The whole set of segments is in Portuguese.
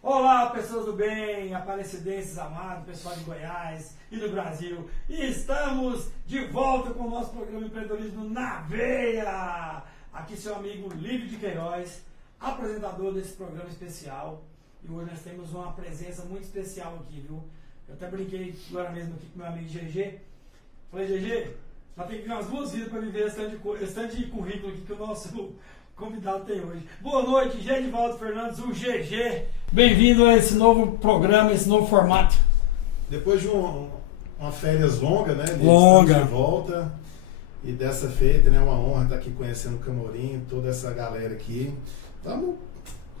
Olá, pessoas do bem, aparecidenses amados, pessoal de Goiás e do Brasil. E estamos de volta com o nosso programa Empreendedorismo na Veia. Aqui seu amigo Lívio de Queiroz, apresentador desse programa especial. E hoje nós temos uma presença muito especial aqui, viu? Eu até brinquei agora mesmo aqui com meu amigo GG. Falei, GG, nós temos que vir umas 2 vidas para viver esse tanto de currículo aqui que o nosso convidado tem hoje. Boa noite, Gedivaldo Fernandes, o GG. Bem-vindo a esse novo programa, esse novo formato. Depois de uma férias longa, né? Longa. Estamos de volta. E dessa feita, né? Uma honra estar aqui conhecendo o Camorim, toda essa galera aqui. Vamos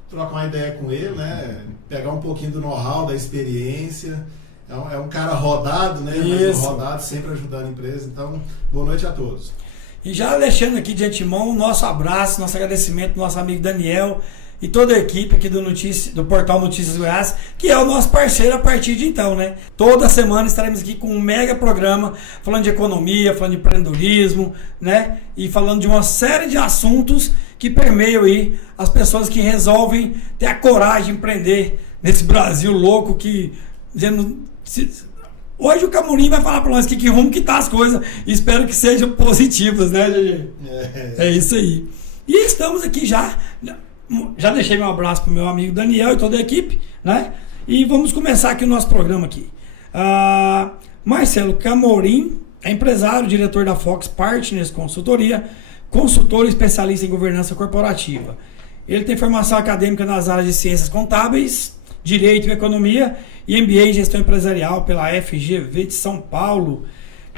trocar uma ideia com ele, né? Pegar um pouquinho do know-how, da experiência. É um cara rodado, né? Isso. Mas rodado, sempre ajudando a empresa. Então, boa noite a todos. E já deixando aqui de antemão o nosso abraço, nosso agradecimento ao nosso amigo Daniel e toda a equipe aqui do Portal Notícias Goiás, que é o nosso parceiro a partir de então, né? Toda semana estaremos aqui com um mega programa falando de economia, falando de empreendedorismo, né? E falando de uma série de assuntos que permeiam aí as pessoas que resolvem ter a coragem de empreender nesse Brasil louco que... Hoje o Camorim vai falar para nós que rumo que tá as coisas e espero que sejam positivas, né, GG? É isso aí. E estamos aqui já deixei meu abraço para o meu amigo Daniel e toda a equipe, né? E vamos começar aqui o nosso programa aqui. Marcelo Camorim é empresário, diretor da Fox Partners Consultoria, consultor e especialista em governança corporativa. Ele tem formação acadêmica nas áreas de ciências contábeis, direito e economia e MBA em gestão empresarial pela FGV de São Paulo.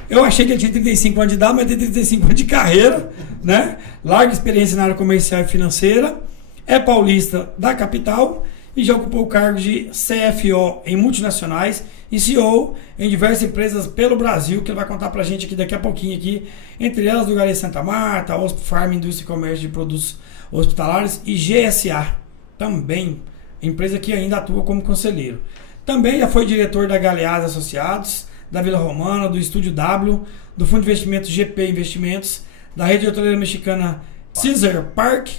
Eu achei que ele tinha 35 anos de idade, mas tem 35 anos de carreira, né? Larga experiência na área comercial e financeira, é paulista da capital e já ocupou o cargo de CFO em multinacionais e CEO em diversas empresas pelo Brasil, que ele vai contar pra gente aqui daqui a pouquinho aqui, entre elas do Galeria Santa Marta, Hosp Farm, Indústria e Comércio de Produtos Hospitalares e GSA, também empresa que ainda atua como conselheiro. Também já foi diretor da Galeás Associados, da Vila Romana, do Estúdio W, do Fundo de Investimentos GP Investimentos, da Rede Hoteleira Mexicana Caesar Park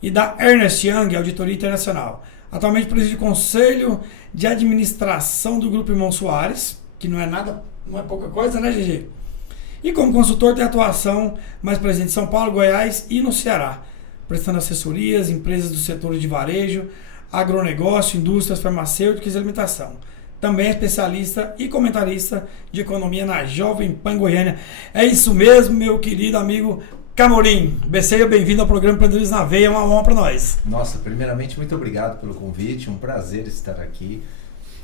e da Ernst Young Auditoria Internacional. Atualmente preside o Conselho de Administração do Grupo Irmão Soares, que não é pouca coisa, né, GG? E como consultor tem atuação mais presente em São Paulo, Goiás e no Ceará, prestando assessorias, empresas do setor de varejo, agronegócio, indústrias farmacêuticas e alimentação. Também é especialista e comentarista de economia na Jovem Pan Goiânia. É isso mesmo, meu querido amigo Camorim. Seja bem-vindo ao programa Empreendedorismo na Veia, é uma honra para nós. Nossa, primeiramente, muito obrigado pelo convite, um prazer estar aqui.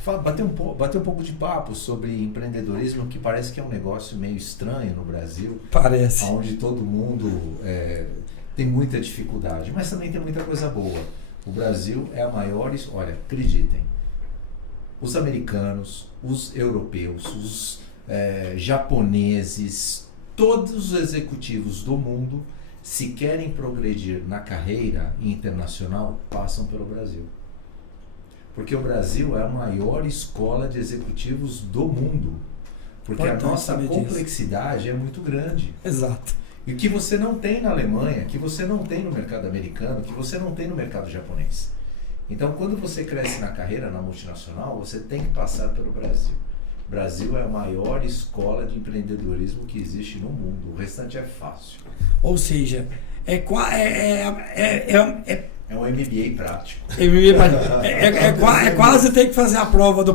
Bater um pouco de papo sobre empreendedorismo, que parece que é um negócio meio estranho no Brasil. Parece. Onde todo mundo tem muita dificuldade, mas também tem muita coisa boa. O Brasil é a maior... Olha, acreditem, os americanos, os europeus, os japoneses, todos os executivos do mundo, se querem progredir na carreira internacional, passam pelo Brasil. Porque o Brasil é a maior escola de executivos do mundo. Porque a nossa complexidade é muito grande. Exato. E o que você não tem na Alemanha, que você não tem no mercado americano, que você não tem no mercado japonês. Então, quando você cresce na carreira, na multinacional, você tem que passar pelo Brasil. O Brasil é a maior escola de empreendedorismo que existe no mundo. O restante é fácil. Ou seja, é um MBA prático. É quase ter que fazer a prova do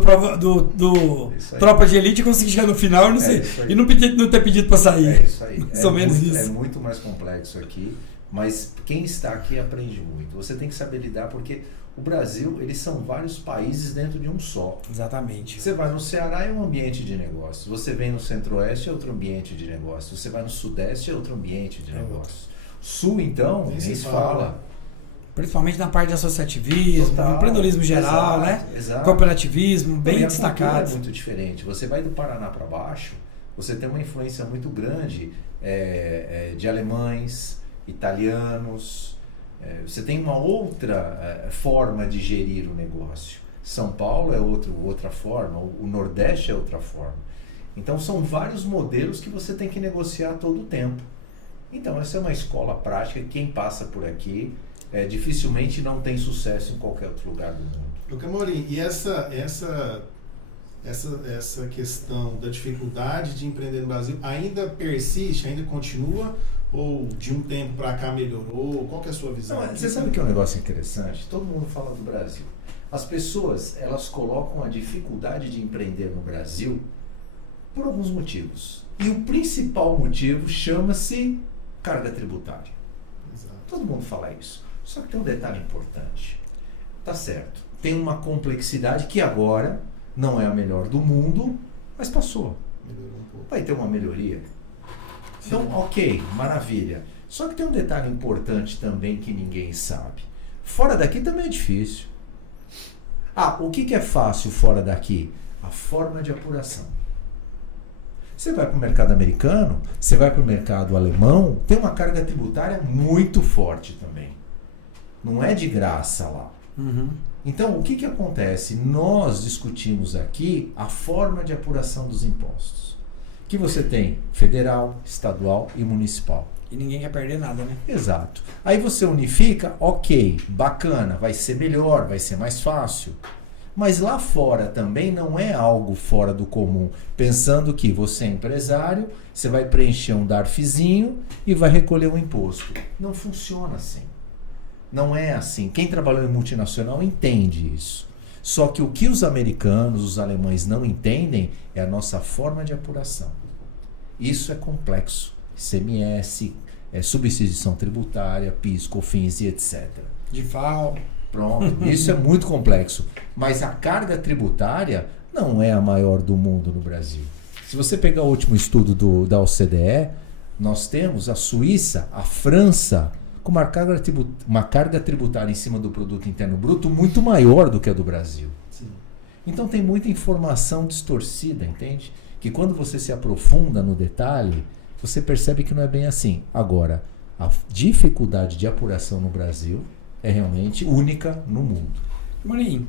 Tropa de Elite e conseguir chegar no final e não ter pedido para sair. É isso aí. Mais ou menos isso. É muito mais complexo aqui, mas quem está aqui aprende muito. Você tem que saber lidar, porque o Brasil, eles são vários países dentro de um só. Exatamente. Você vai no Ceará, é um ambiente de negócio. Você vem no Centro-Oeste, é outro ambiente de negócio. Você vai no Sudeste, é outro ambiente de negócio. Sul, então, nem se fala. Principalmente na parte de associativismo, Total, empreendedorismo geral, exato, né? exato. Cooperativismo, bem E a destacado. cultura é muito diferente. Você vai do Paraná para baixo, você tem uma influência muito grande de alemães, italianos. Você tem uma outra forma de gerir o negócio. São Paulo é outra forma, o Nordeste é outra forma. Então são vários modelos que você tem que negociar todo o tempo. Então essa é uma escola prática, quem passa por aqui dificilmente não tem sucesso em qualquer outro lugar do mundo. Ô Camorim, e essa questão da dificuldade de empreender no Brasil ainda persiste, ainda continua? Ou de um tempo para cá melhorou? Qual que é a sua visão? Não, você sabe que é um negócio interessante? Todo mundo fala do Brasil. As pessoas, elas colocam a dificuldade de empreender no Brasil por alguns motivos. E o principal motivo chama-se carga tributária. Exato. Todo mundo fala isso. Só que tem um detalhe importante. Tá certo. Tem uma complexidade que agora não é a melhor do mundo, mas passou. Melhorou um pouco. Vai ter uma melhoria. Então, ok, maravilha. Só que tem um detalhe importante também que ninguém sabe. Fora daqui também é difícil. O que é fácil fora daqui? A forma de apuração. Você vai para o mercado americano, você vai para o mercado alemão, tem uma carga tributária muito forte também. Não é de graça lá. Uhum. Então, o que acontece? Nós discutimos aqui a forma de apuração dos impostos. Que você tem federal, estadual e municipal. E ninguém quer perder nada, né? Exato. Aí você unifica, ok, bacana, vai ser melhor, vai ser mais fácil. Mas lá fora também não é algo fora do comum. Pensando que você é empresário, você vai preencher um DARFzinho e vai recolher um imposto. Não funciona assim. Não é assim. Quem trabalhou em multinacional entende isso. Só que o que os americanos, os alemães não entendem é a nossa forma de apuração. Isso é complexo. ICMS, substituição tributária, PIS, COFINS e etc. De FAO. Pronto, isso é muito complexo. Mas a carga tributária não é a maior do mundo no Brasil. Se você pegar o último estudo da OCDE, nós temos a Suíça, a França, com uma carga tributária em cima do produto interno bruto muito maior do que a do Brasil. Sim. Então tem muita informação distorcida, entende? Que quando você se aprofunda no detalhe, você percebe que não é bem assim. Agora, a dificuldade de apuração no Brasil é realmente única no mundo. Marinho,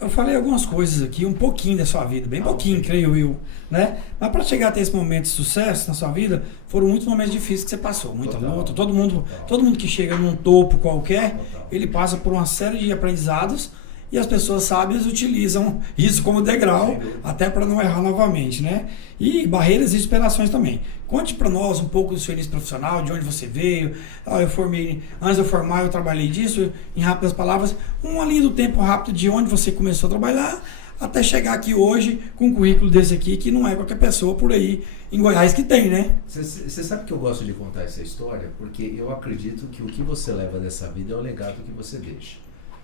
eu falei algumas coisas aqui, um pouquinho da sua vida, bem pouquinho, creio eu, né? Mas para chegar até esse momento de sucesso na sua vida, foram muitos momentos difíceis que você passou, muita luta. Todo mundo que chega num topo qualquer, ele passa por uma série de aprendizados e as pessoas sábias utilizam isso como degrau, até para não errar novamente, né? E barreiras e superações também. Conte para nós um pouco do seu início profissional, de onde você veio. Antes de eu formar, eu trabalhei disso, em rápidas palavras, uma linha do tempo rápido de onde você começou a trabalhar, até chegar aqui hoje com um currículo desse aqui, que não é qualquer pessoa por aí em Goiás que tem, né? Você sabe que eu gosto de contar essa história, porque eu acredito que o que você leva dessa vida é o legado que você deixa.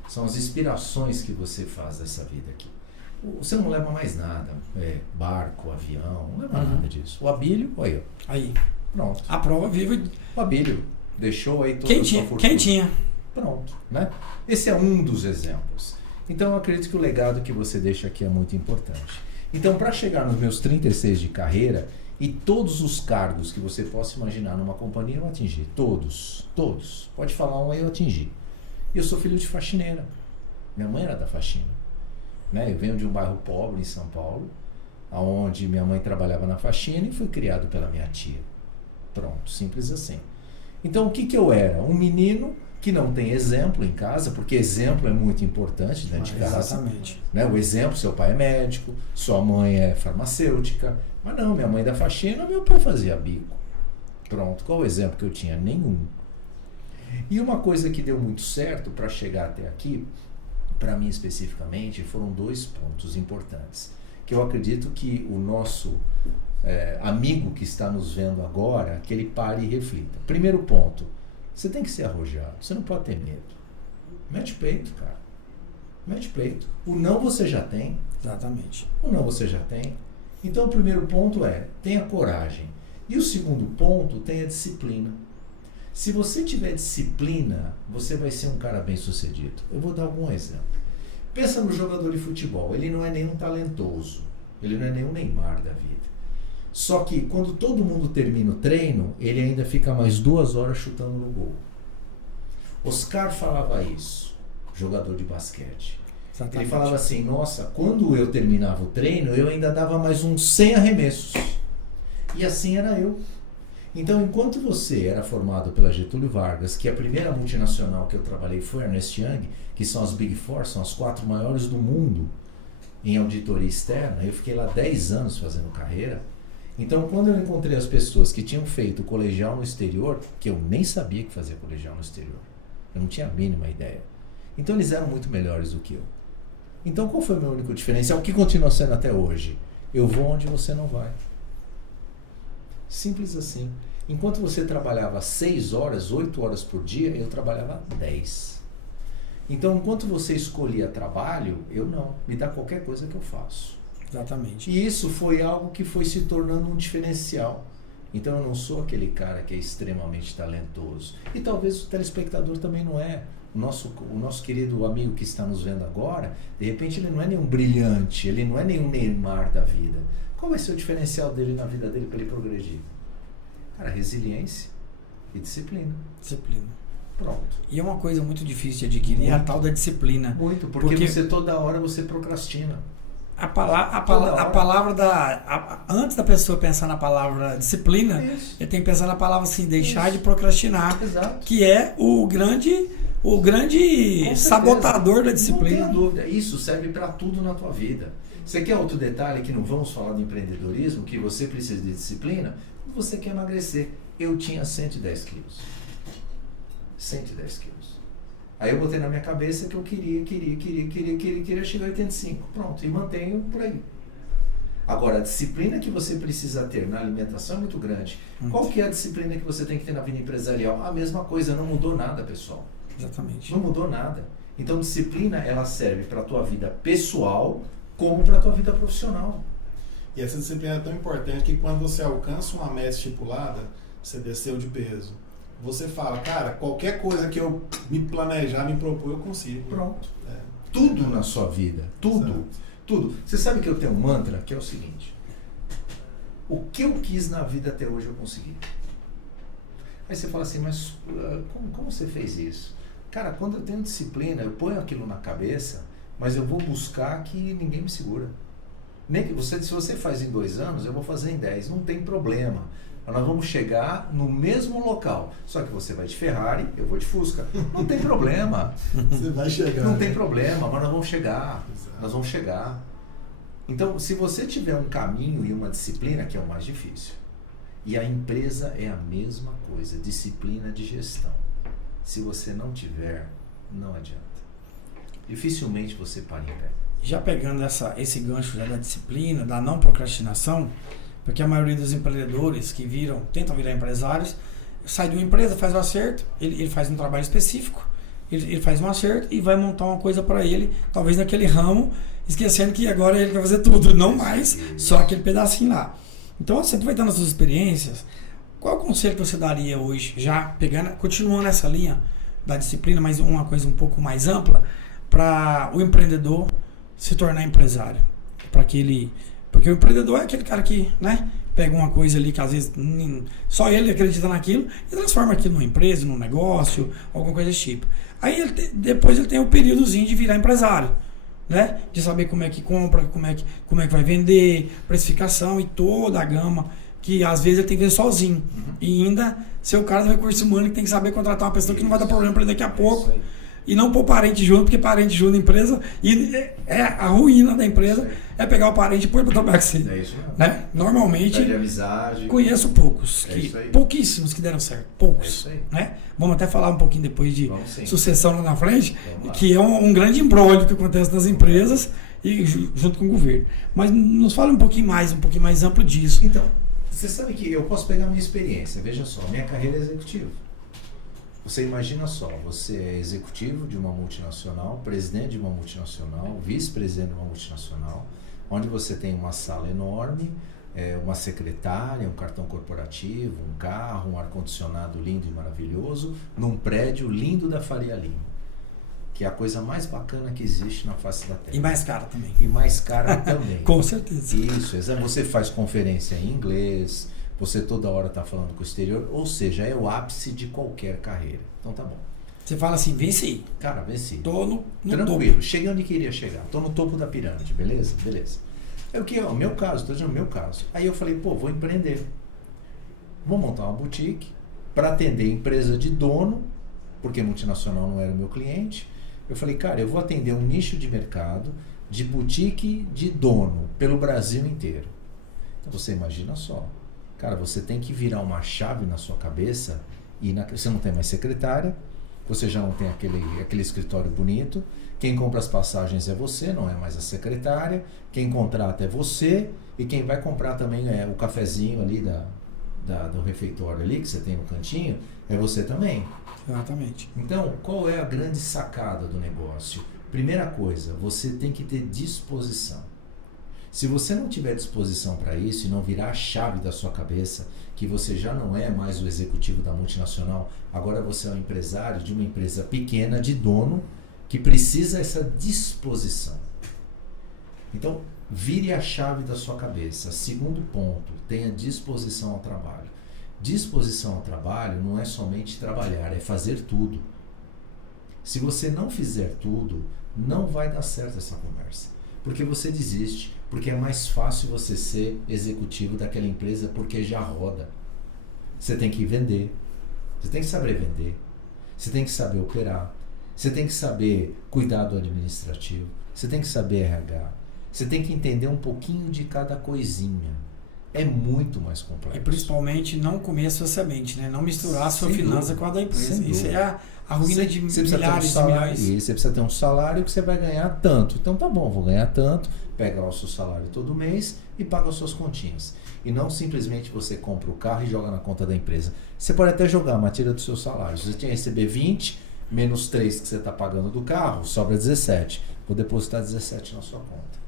São as inspirações que você faz dessa vida aqui. Você não leva mais nada, barco, avião, não leva nada disso. O Abílio, olha aí. Pronto. A prova viva. O Abílio deixou aí toda a sua fortuna. Quem tinha? Pronto, né? Esse é um dos exemplos. Então eu acredito que o legado que você deixa aqui é muito importante. Então, para chegar nos meus 36 de carreira e todos os cargos que você possa imaginar numa companhia, eu atingi. Todos. Pode falar um aí, eu atingi. Eu sou filho de faxineira. Minha mãe era da faxina. Né? Eu venho de um bairro pobre em São Paulo, onde minha mãe trabalhava na faxina e fui criado pela minha tia. Pronto, simples assim. Então o que eu era? Um menino que não tem exemplo em casa, porque exemplo é muito importante dentro de casa. Exatamente. Né? O exemplo, seu pai é médico, sua mãe é farmacêutica, mas não, minha mãe da faxina, meu pai fazia bico. Pronto, qual o exemplo que eu tinha? Nenhum. E uma coisa que deu muito certo para chegar até aqui, para mim especificamente, foram 2 pontos importantes. Que eu acredito que o nosso amigo que está nos vendo agora, que ele pare e reflita. Primeiro ponto, você tem que ser arrojado, você não pode ter medo. Mete peito, cara. Mete peito. O não você já tem. Exatamente. O não você já tem. Então o primeiro ponto tenha coragem. E o segundo ponto, tenha disciplina. Se você tiver disciplina, você vai ser um cara bem sucedido. Eu vou dar algum exemplo. Pensa no jogador de futebol, ele não é nenhum talentoso, ele não é nenhum Neymar da vida. Só que quando todo mundo termina o treino, ele ainda fica mais 2 horas chutando no gol. Oscar falava isso, jogador de basquete. Exatamente. Ele falava assim, nossa, quando eu terminava o treino, eu ainda dava mais uns 100 arremessos. E assim era eu. Então, enquanto você era formado pela Getúlio Vargas, que a primeira multinacional que eu trabalhei foi a Ernst Young, que são as Big Four, são as 4 maiores do mundo em auditoria externa, eu fiquei lá 10 anos fazendo carreira. Então, quando eu encontrei as pessoas que tinham feito colegial no exterior, que eu nem sabia que fazia colegial no exterior, eu não tinha a mínima ideia. Então, eles eram muito melhores do que eu. Então, qual foi o meu único diferencial? O que continua sendo até hoje? Eu vou onde você não vai. Simples assim. Enquanto você trabalhava 6 horas, 8 horas por dia, eu trabalhava 10. Então, enquanto você escolhia trabalho, eu não. Me dá qualquer coisa que eu faço. Exatamente. E isso foi algo que foi se tornando um diferencial. Então, eu não sou aquele cara que é extremamente talentoso. E talvez o telespectador também não é. O nosso querido amigo que está nos vendo agora, de repente ele não é nenhum brilhante, ele não é nenhum Neymar da vida. Qual vai ser o diferencial dele na vida dele para ele progredir? Cara, resiliência e disciplina. Disciplina. Pronto. E é uma coisa muito difícil de adquirir, a tal da disciplina. Muito, porque você toda hora você procrastina. A palavra antes da pessoa pensar na palavra disciplina, Isso. ele tem que pensar na palavra assim, deixar de procrastinar. Exato. Que é o grande sabotador da disciplina. Não tenha dúvida. Isso serve para tudo na tua vida. Você quer outro detalhe que não vamos falar de empreendedorismo, que você precisa de disciplina? Você quer emagrecer. Eu tinha 110 quilos. 110 quilos. Aí eu botei na minha cabeça que eu queria chegar a 85. Pronto, e mantenho por aí. Agora, a disciplina que você precisa ter na alimentação é muito grande. Qual que é a disciplina que você tem que ter na vida empresarial? A mesma coisa, não mudou nada, pessoal. Exatamente. Não mudou nada. Então, disciplina, ela serve para a tua vida pessoal como para a tua vida profissional. E essa disciplina é tão importante que quando você alcança uma meta estipulada, você desceu de peso, você fala, cara, qualquer coisa que eu me planejar, me propor, eu consigo. Pronto. Tudo na sua vida. Tudo. Exato. Tudo. Você sabe que eu tenho um mantra que é o seguinte: o que eu quis na vida até hoje eu consegui. Aí você fala assim, mas como você fez isso? Cara, quando eu tenho disciplina, eu ponho aquilo na cabeça, mas eu vou buscar que ninguém me segura. Nem que se você faz em 2 anos, eu vou fazer em 10. Não tem problema. Nós vamos chegar no mesmo local. Só que você vai de Ferrari, eu vou de Fusca. Não tem problema. Você vai chegar. Não tem problema, mas nós vamos chegar. Exato. Nós vamos chegar. Então, se você tiver um caminho e uma disciplina, que é o mais difícil, e a empresa é a mesma coisa, disciplina de gestão. Se você não tiver, não adianta. Dificilmente você para em pé. Já pegando esse gancho da disciplina, da não procrastinação, porque a maioria dos empreendedores que tentam virar empresários, sai de uma empresa, faz um acerto, ele faz um trabalho específico, ele faz um acerto e vai montar uma coisa para ele, talvez naquele ramo, esquecendo que agora ele vai fazer tudo, não mais só aquele pedacinho lá. Então, você aproveitando as suas experiências, qual o conselho que você daria hoje, já continuando essa linha da disciplina, mas uma coisa um pouco mais ampla, para o empreendedor se tornar empresário? Porque o empreendedor é aquele cara que, né, pega uma coisa ali que às vezes só ele acredita naquilo e transforma aquilo numa empresa, num negócio, alguma coisa desse tipo. Aí depois ele tem o períodozinho de virar empresário, né? De saber como é que compra, como é que vai vender, precificação e toda a gama, que às vezes ele tem que ver sozinho. E ainda ser o cara do recurso humano que tem que saber contratar uma pessoa que não vai dar problema para ele daqui a pouco. E não pôr parente junto, porque parente junto na empresa, e a ruína da empresa é pegar o parente e pôr para trabalhar com você. É isso mesmo. Né? Normalmente, de amizade. Conheço poucos, É pouquíssimos que deram certo. Poucos. É isso aí. Né? Vamos até falar um pouquinho depois de sucessão lá na frente, Vamos lá. que é um grande imbróglio que acontece nas empresas e junto com o governo. Mas nos fala um pouquinho mais amplo disso. Então, você sabe que eu posso pegar a minha experiência. Veja só, minha carreira é executiva. Você imagina só, você é executivo de uma multinacional, presidente de uma multinacional, vice-presidente de uma multinacional, onde você tem uma sala enorme, uma secretária, um cartão corporativo, um carro, um ar-condicionado lindo e maravilhoso, num prédio lindo da Faria Lima, que é a coisa mais bacana que existe na face da Terra. E mais cara também. E mais cara também. Com certeza. Isso, você faz conferência em inglês, você toda hora está falando com o exterior, ou seja, é o ápice de qualquer carreira. Então tá bom. Você fala assim, venci. Cara, venci. Tô no Tranquilo, topo. cheguei onde queria chegar. Tô no topo da pirâmide, beleza? Beleza. É o que é o meu caso, tô dizendo o meu caso. Aí eu falei, vou empreender. Vou montar uma boutique para atender empresa de dono, porque multinacional não era o meu cliente. Eu falei, cara, eu vou atender um nicho de mercado de boutique de dono pelo Brasil inteiro. Então você imagina só. Cara, você tem que virar uma chave na sua cabeça e você não tem mais secretária, você já não tem aquele escritório bonito, quem compra as passagens é você, não é mais a secretária, quem contrata é você e quem vai comprar também é o cafezinho ali do refeitório ali que você tem no cantinho, é você também. Exatamente. Então, qual é a grande sacada do negócio? Primeira coisa, você tem que ter disposição. Se você não tiver disposição para isso e não virar a chave da sua cabeça, que você já não é mais o executivo da multinacional, agora você é um empresário de uma empresa pequena de dono que precisa essa disposição. Então, vire a chave da sua cabeça. Segundo ponto, tenha disposição ao trabalho. Disposição ao trabalho não é somente trabalhar, é fazer tudo. Se você não fizer tudo, não vai dar certo essa conversa. Porque você desiste, porque é mais fácil você ser executivo daquela empresa porque já roda. Você tem que vender, você tem que saber vender, você tem que saber operar, você tem que saber cuidar do administrativo, você tem que saber RH, você tem que entender um pouquinho de cada coisinha. É muito mais complexo. E principalmente não comer a sua semente, né? Não misturar a sua finança com a da empresa. Isso é a ruína de milhares de milhões. E você precisa ter um salário que você vai ganhar tanto. Então tá bom, vou ganhar tanto, pega lá o seu salário todo mês e paga as suas continhas. E não simplesmente você compra o carro e joga na conta da empresa. Você pode até jogar, mas tira do seu salário. Se você tinha que receber 20, menos 3 que você está pagando do carro, sobra 17. Vou depositar 17 na sua conta.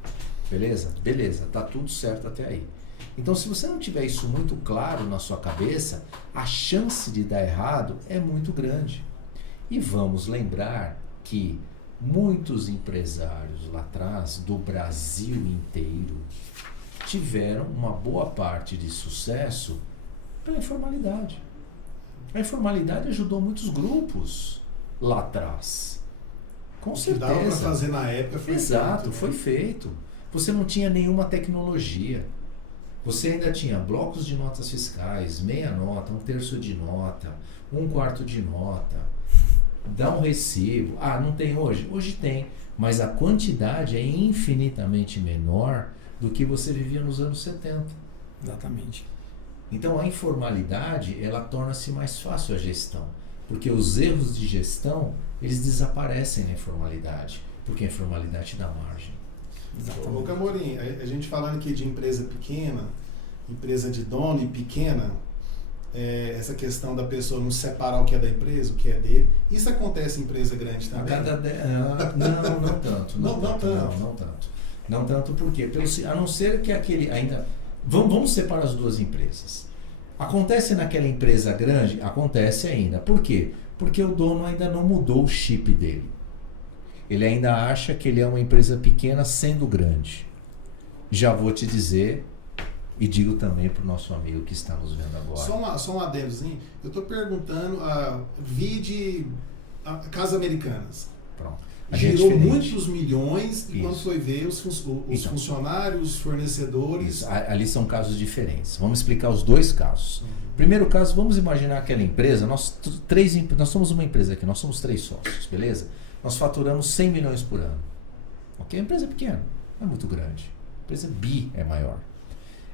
Beleza? Beleza, tá tudo certo até aí. Então, se você não tiver isso muito claro na sua cabeça, a chance de dar errado é muito grande. E vamos lembrar que muitos empresários lá atrás, do Brasil inteiro, tiveram uma boa parte de sucesso pela informalidade. A informalidade ajudou muitos grupos lá atrás. Com certeza. O que dava para fazer na época foi Exato, feito. foi feito. Você não tinha nenhuma tecnologia. Você ainda tinha blocos de notas fiscais, meia nota, 1/3 de nota, 1/4 de nota, dá um recibo. Ah, não tem hoje? Hoje tem, mas a quantidade é infinitamente menor do que você vivia nos anos 70. Exatamente. Então a informalidade, ela torna-se mais fácil a gestão, porque os erros de gestão, eles desaparecem na informalidade, porque a informalidade dá margem. Ô Camorim, a gente falando aqui de empresa pequena, empresa de dono e pequena, essa questão da pessoa não separar o que é da empresa, o que é dele, isso acontece em empresa grande também? Não tanto. Não tanto porque, a não ser que aquele ainda... Vamos separar as duas empresas. Acontece naquela empresa grande? Acontece ainda. Por quê? Porque o dono ainda não mudou o chip dele. Ele ainda acha que ele é uma empresa pequena sendo grande. Já vou te dizer, e digo também para o nosso amigo que está nos vendo agora. Só um adendozinho. Eu estou perguntando, vide Casas Americanas. Pronto. Girou muitos milhões e Isso. quando foi ver os funcionários, os fornecedores... Isso. Ali são casos diferentes. Vamos explicar os dois casos. Primeiro caso, vamos imaginar aquela empresa, nós somos uma empresa aqui, nós somos 3 sócios, beleza? Nós faturamos 100 milhões por ano. Ok? A empresa é pequena, não é muito grande. A empresa bi é maior.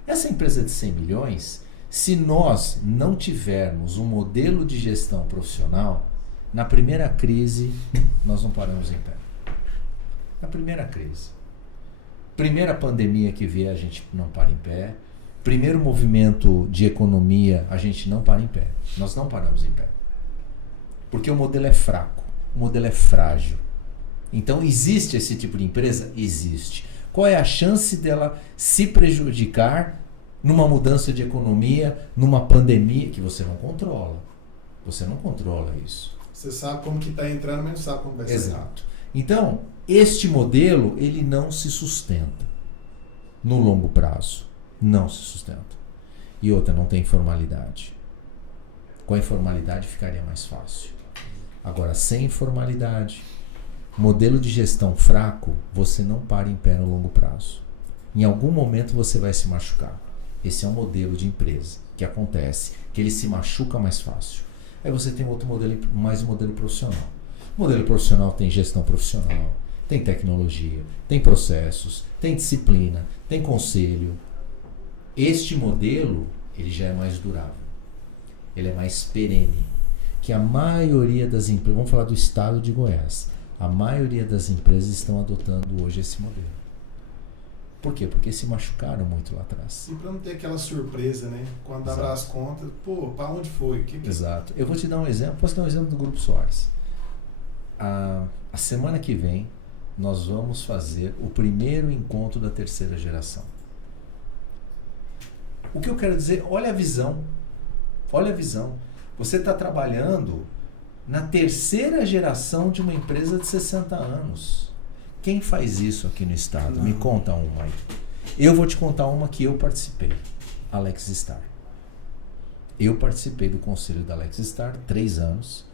Essa empresa de 100 milhões, se nós não tivermos um modelo de gestão profissional, na primeira crise, nós não paramos em pé. Na primeira crise. Primeira pandemia que vier, a gente não para em pé. Primeiro movimento de economia, a gente não para em pé. Nós não paramos em pé. Porque o modelo é fraco. O modelo é frágil. Então, existe esse tipo de empresa? Existe. Qual é a chance dela se prejudicar numa mudança de economia, numa pandemia que você não controla. Você não controla isso. Você sabe como que está entrando, mas não sabe como vai sair. Exato. Então, este modelo, ele não se sustenta no longo prazo. Não se sustenta. E outra, não tem formalidade. Com a informalidade ficaria mais fácil. Agora, sem informalidade, modelo de gestão fraco, você não para em pé no longo prazo. Em algum momento você vai se machucar. Esse é um modelo de empresa que acontece, que ele se machuca mais fácil. Aí você tem outro modelo, mais um modelo profissional. O modelo profissional tem gestão profissional, tem tecnologia, tem processos, tem disciplina, tem conselho. Este modelo, ele já é mais durável. Ele é mais perene. Que a maioria das empresas, vamos falar do estado de Goiás, a maioria das empresas estão adotando hoje esse modelo. Por quê? Porque se machucaram muito lá atrás. E para não ter aquela surpresa, né? Quando Exato. abra as contas, pô, para onde foi? Exato. Eu vou te dar um exemplo, posso dar um exemplo do Grupo Soares. A semana que vem, nós vamos fazer o primeiro encontro da terceira geração. O que eu quero dizer, olha a visão. Olha a visão. Você está trabalhando na terceira geração de uma empresa de 60 anos. Quem faz isso aqui no estado? Não. Me conta uma aí. Eu vou te contar uma que eu participei. Alex Star. Eu participei do conselho da Alex Star 3 anos.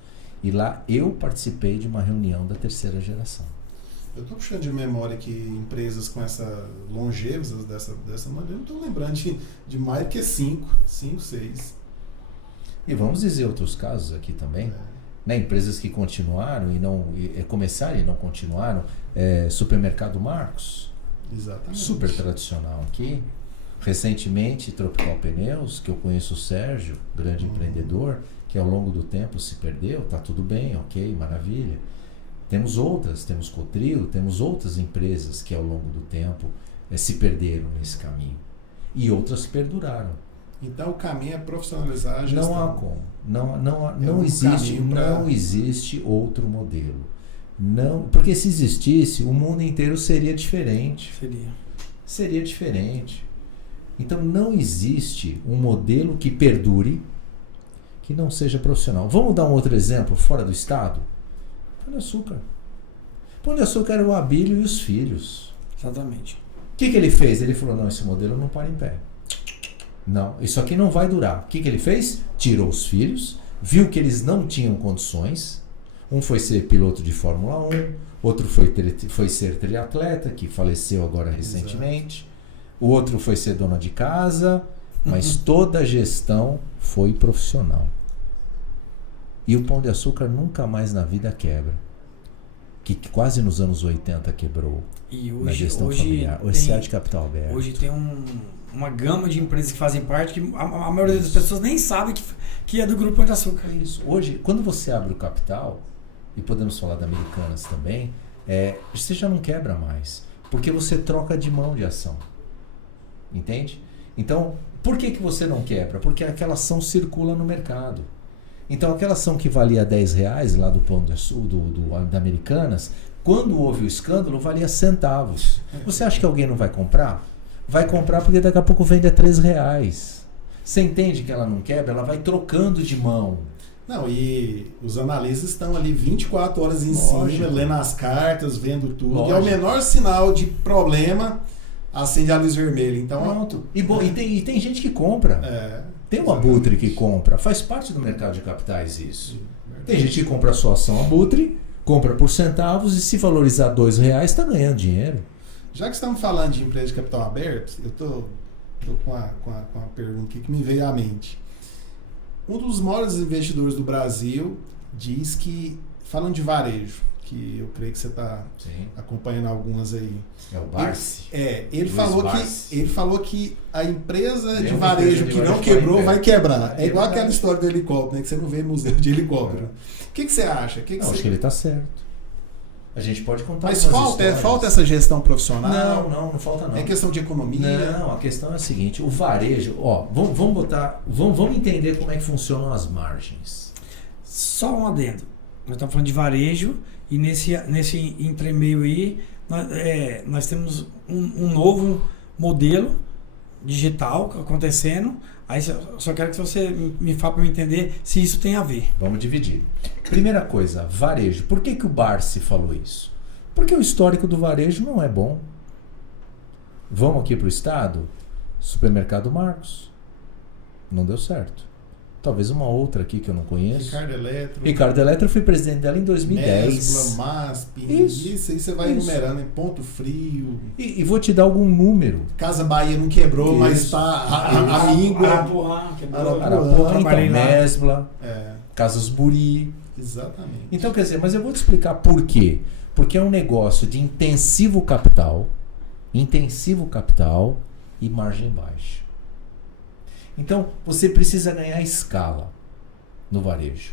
E lá eu participei de uma reunião da terceira geração. Eu estou puxando de memória que empresas com essa longevas dessa maneira, eu não estou lembrando de mais do que 5, 6. E vamos dizer outros casos aqui também. Né, empresas que continuaram e não começaram e não continuaram. Supermercado Marcos. Exatamente. Super tradicional aqui. Recentemente, Tropical Pneus, que eu conheço o Sérgio, grande empreendedor, que ao longo do tempo se perdeu, tá tudo bem, ok, maravilha. Temos outras, temos Cotril, temos outras empresas que ao longo do tempo se perderam nesse caminho. E outras perduraram. Então o caminho é profissionalizar a gestão. Não há como. Não existe outro modelo. Não, porque se existisse, o mundo inteiro seria diferente. Seria diferente. Então não existe um modelo que perdure, que não seja profissional. Vamos dar um outro exemplo fora do estado? Pão de Açúcar. Pão de Açúcar era o Abílio e os filhos. Exatamente. O que ele fez? Ele falou, não, esse modelo não para em pé. Não, isso aqui não vai durar. O que ele fez? Tirou os filhos, viu que eles não tinham condições. Um foi ser piloto de Fórmula 1, outro foi ser triatleta, que faleceu agora recentemente. Exato. O outro foi ser dona de casa, mas toda a gestão foi profissional. E o Pão de Açúcar nunca mais na vida quebra. Que quase nos anos 80 quebrou. E hoje, na gestão familiar. O SEA de capital aberto. Hoje tem uma gama de empresas que fazem parte que a maioria das pessoas nem sabe que é do Grupo Pão de Açúcar. Isso. Hoje, quando você abre o capital, e podemos falar da Americanas também, você já não quebra mais. Porque você troca de mão de ação. Entende? Então, por que você não quebra? Porque aquela ação circula no mercado. Então, aquela ação que valia R$10 lá do Pão de Açúcar, da Americanas, quando houve o escândalo, valia centavos. Você acha que alguém não vai comprar? Vai comprar porque daqui a pouco vende a R$3. Você entende que ela não quebra? Ela vai trocando de mão. Não, e os analistas estão ali 24 horas em cima, lendo as cartas, vendo tudo. Lógico. E ao menor sinal de problema, acende a luz vermelha. Então, pronto. E tem gente que compra. Tem um Abutre que compra. Faz parte do mercado de capitais isso. Tem gente que compra a sua ação Abutre, compra por centavos e se valorizar R$2, está ganhando dinheiro. Já que estamos falando de empresa de capital aberto, eu tô com uma pergunta aqui que me veio à mente. Um dos maiores investidores do Brasil diz que, falando de varejo, que eu creio que você está acompanhando algumas aí. É o Barsi? Ele falou que a empresa de varejo que não quebrou vai quebrar. É igual aquela história do helicóptero, né, que você não vê museu de helicóptero. O que você acha? Acho que ele está certo. A gente pode contar. Mas falta essa gestão profissional? Não falta não. É questão de economia? Não, a questão é a seguinte, o varejo, vamos entender como é que funcionam as margens. Só um adendo. Nós estamos falando de varejo e nesse entremeio aí nós temos um novo modelo digital acontecendo. Aí eu só quero que você me fale para eu entender se isso tem a ver. Vamos dividir. Primeira coisa, varejo. Por que o Barsi falou isso? Porque o histórico do varejo não é bom. Vamos aqui para o estado? Supermercado Marcos. Não deu certo. Talvez uma outra aqui que eu não conheço. Ricardo Eletro, eu fui presidente dela em 2010. Nesbla, MASP, isso aí você vai enumerando em Ponto Frio. E vou te dar algum número. Casa Bahia não quebrou, mas está a língua. Arapuã, quebrou. Arapuã, então, Nesbla, É, Casas Buri. exatamente. Então, quer dizer, mas eu vou te explicar por quê. Porque é um negócio de intensivo capital e margem baixa. Então, você precisa ganhar escala no varejo.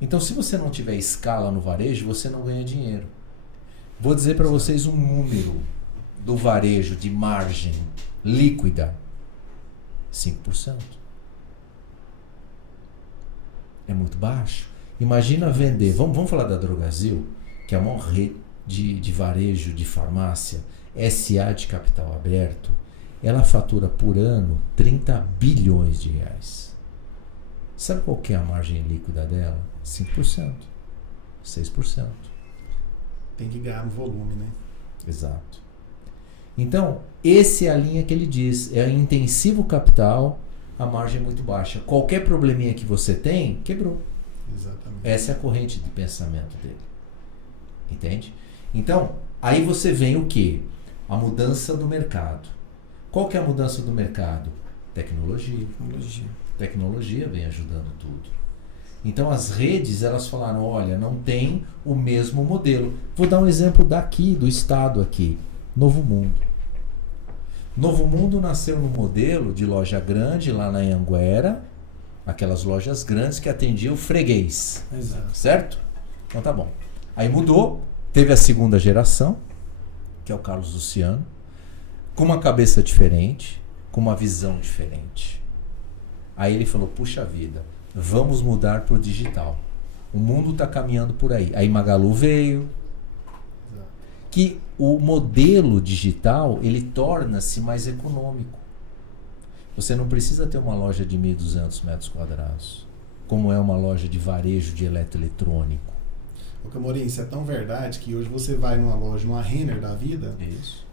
Então, se você não tiver escala no varejo, você não ganha dinheiro. Vou dizer para vocês um número do varejo de margem líquida: 5%. É muito baixo. Imagina vender, vamos falar da Drogasil, que é a maior rede de varejo de farmácia, SA de capital aberto. Ela fatura por ano 30 bilhões de reais. Sabe qual que é a margem líquida dela? 5%. 6%. Tem que ganhar no volume, né? Exato. Então, essa é a linha que ele diz. É intensivo capital, a margem é muito baixa. Qualquer probleminha que você tem, quebrou. Exatamente. Essa é a corrente de pensamento dele. Entende? Então, aí você vem o quê? A mudança do mercado. Qual que é a mudança do mercado? Tecnologia. Tecnologia vem ajudando tudo. Então as redes, elas falaram, olha, não tem o mesmo modelo. Vou dar um exemplo daqui, do estado aqui. Novo Mundo. Novo Mundo nasceu no modelo de loja grande lá na Anhanguera, aquelas lojas grandes que atendiam o freguês. Exato. Certo? Então tá bom. Aí mudou, teve a segunda geração, que é o Carlos Luciano, com uma cabeça diferente, com uma visão diferente. Aí ele falou, puxa vida, vamos mudar para o digital. O mundo está caminhando por aí. Aí Magalu veio, que o modelo digital, ele torna-se mais econômico. Você não precisa ter uma loja de 1.200 metros quadrados, como é uma loja de varejo de eletroeletrônico. Ô Camorim, isso é tão verdade que hoje você vai numa loja, numa Renner da vida, Isso.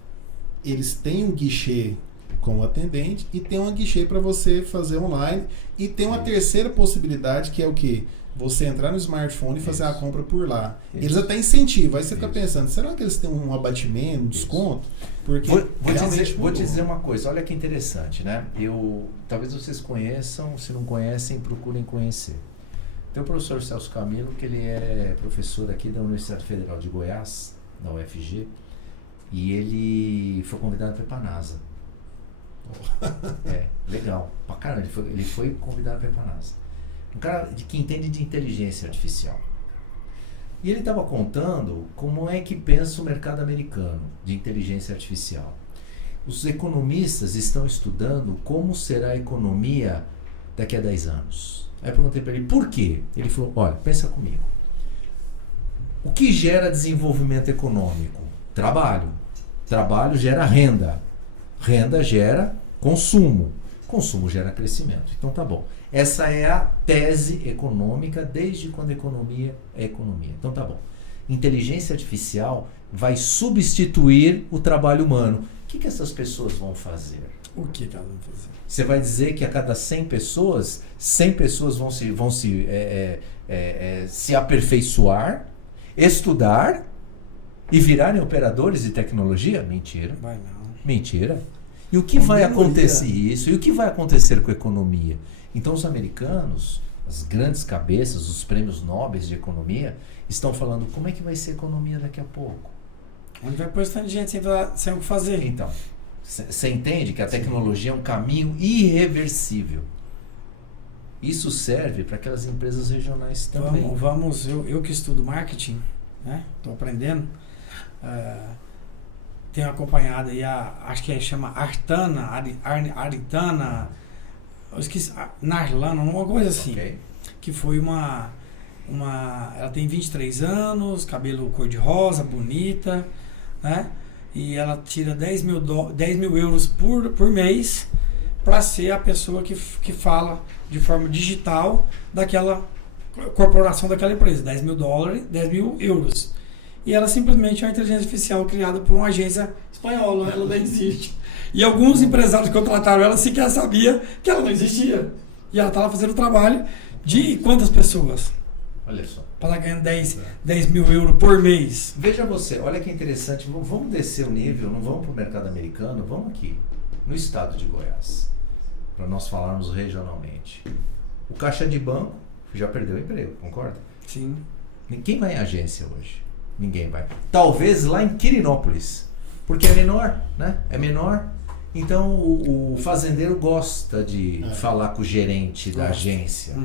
eles têm um guichê com o atendente e tem um guichê para você fazer online e tem uma terceira possibilidade que é o quê? Você entrar no smartphone e fazer a compra por lá. Eles até incentivam. Aí você fica pensando, será que eles têm um abatimento, um desconto? Porque vou te dizer uma coisa, olha que interessante, né? Talvez vocês conheçam, se não conhecem, procurem conhecer. Tem o professor Celso Camilo, que ele é professor aqui da Universidade Federal de Goiás, da UFG, e ele foi convidado para ir para a NASA. Legal, pra caramba, ele foi convidado para ir para a NASA. Um cara que entende de inteligência artificial. E ele estava contando como é que pensa o mercado americano de inteligência artificial. Os economistas estão estudando como será a economia daqui a 10 anos. Aí eu perguntei para ele, por quê? Ele falou, olha, pensa comigo. O que gera desenvolvimento econômico? Trabalho. Trabalho gera renda. Renda gera consumo. Consumo gera crescimento. Então tá bom. Essa é a tese econômica desde quando a economia é economia. Então tá bom. Inteligência artificial vai substituir o trabalho humano. O que essas pessoas vão fazer? O que elas vão fazer? Você vai dizer que a cada 100 pessoas vão se aperfeiçoar, estudar e virarem operadores de tecnologia? Mentira. Vai não. Mentira. E o que vai acontecer isso? E o que vai acontecer com a economia? Então os americanos, as grandes cabeças, os prêmios nobres de economia, estão falando como é que vai ser a economia daqui a pouco. Onde vai pôr tanta gente sem o que fazer? Então, você entende que a tecnologia é um caminho irreversível. Isso serve para aquelas empresas regionais também. Eu que estudo marketing, né? Estou aprendendo. Tenho acompanhado aí acho que chama Aritana, eu esqueci, Narlana, uma coisa assim. Okay. Que foi ela tem 23 anos, cabelo cor-de-rosa, bonita, né? e ela tira 10 mil euros por mês para ser a pessoa que fala de forma digital daquela corporação, daquela empresa. 10 mil dólares, 10 mil euros. E ela simplesmente é uma inteligência artificial criada por uma agência espanhola, ela não existe. E alguns empresários que contrataram ela sequer sabiam que ela não existia. E ela está lá fazendo o trabalho de quantas pessoas? Olha só. Para ganhar 10 mil euros por mês. Veja você, olha que interessante, vamos descer o nível, não vamos para o mercado americano, vamos aqui, no estado de Goiás, para nós falarmos regionalmente. O caixa de banco já perdeu o emprego, concorda? Sim. Quem vai em agência hoje? Ninguém vai. Talvez lá em Quirinópolis, porque é menor, né? É menor. Então o fazendeiro gosta de falar com o gerente da agência,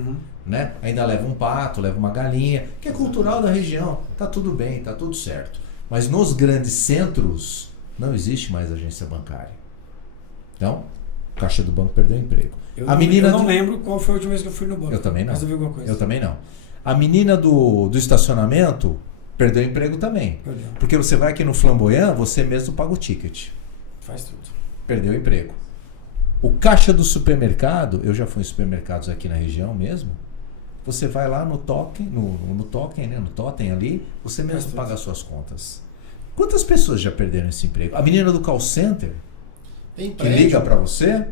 né? Ainda leva um pato, leva uma galinha, que é cultural da região. Tá tudo bem, tá tudo certo. Mas nos grandes centros não existe mais agência bancária. Então, o caixa do banco perdeu o emprego. Eu não lembro qual foi a última vez que eu fui no banco. Eu também não. Mas eu vi alguma coisa. Eu também não. A menina do estacionamento perdeu o emprego também. Perdeu. Porque você vai aqui no Flamboyant, você mesmo paga o ticket. Faz tudo. Perdeu o emprego. O caixa do supermercado, eu já fui em supermercados aqui na região mesmo, você vai lá no token, no totem ali, você mesmo paga as suas contas. Quantas pessoas já perderam esse emprego? A menina do call center, Tem que prédio, liga para você,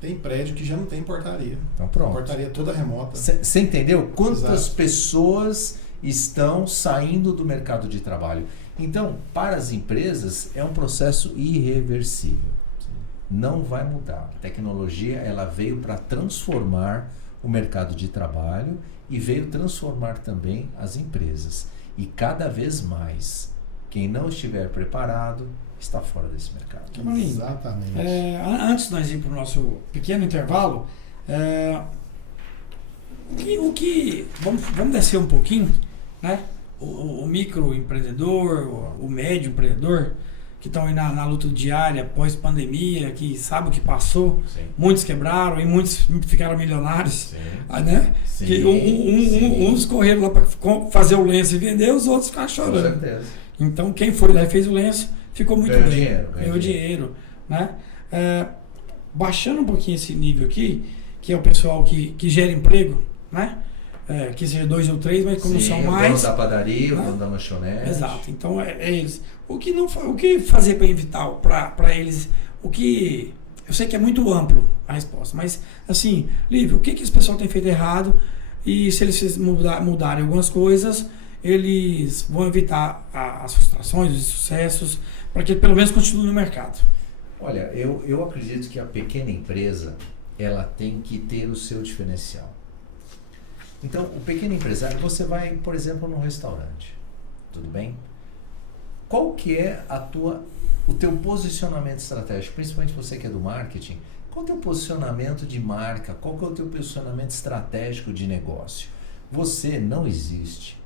tem prédio que já não tem portaria. então pronto. Portaria toda remota. Você entendeu? Quantas Exato. pessoas estão saindo do mercado de trabalho? Então, para as empresas, é um processo irreversível. Não vai mudar. A tecnologia ela veio para transformar o mercado de trabalho e veio transformar também as empresas. E cada vez mais, quem não estiver preparado está fora desse mercado. Exatamente. Antes de nós ir para o nosso pequeno intervalo, vamos descer um pouquinho, né? O microempreendedor, o médio empreendedor, que estão aí na luta diária pós-pandemia, que sabe o que passou. Sim. Muitos quebraram e muitos ficaram milionários. Sim. Né? Sim. Que uns correram lá para fazer o lenço e vender, os outros ficaram Com chorando. certeza. Então quem foi lá e fez o lenço ficou muito Ganhou bem. dinheiro, Ganhou dinheiro. Né? Baixando um pouquinho esse nível aqui, que é o pessoal que gera emprego, né? Que seja 2 ou 3, mas como Sim, são o mais. dono da padaria, né? o dono da lanchonete. Exato. Então é eles. O que fazer para evitar para eles? Eu sei que é muito amplo a resposta, mas assim, Lívio, o que esse pessoal tem feito errado? E se eles mudarem algumas coisas, eles vão evitar as frustrações, os insucessos, para que pelo menos continue no mercado. Olha, eu acredito que a pequena empresa ela tem que ter o seu diferencial. Então, o pequeno empresário, você vai, por exemplo, num restaurante, tudo bem? Qual que é o teu posicionamento estratégico, principalmente você que é do marketing? Qual é o teu posicionamento de marca? Qual que é o teu posicionamento estratégico de negócio? Você não existe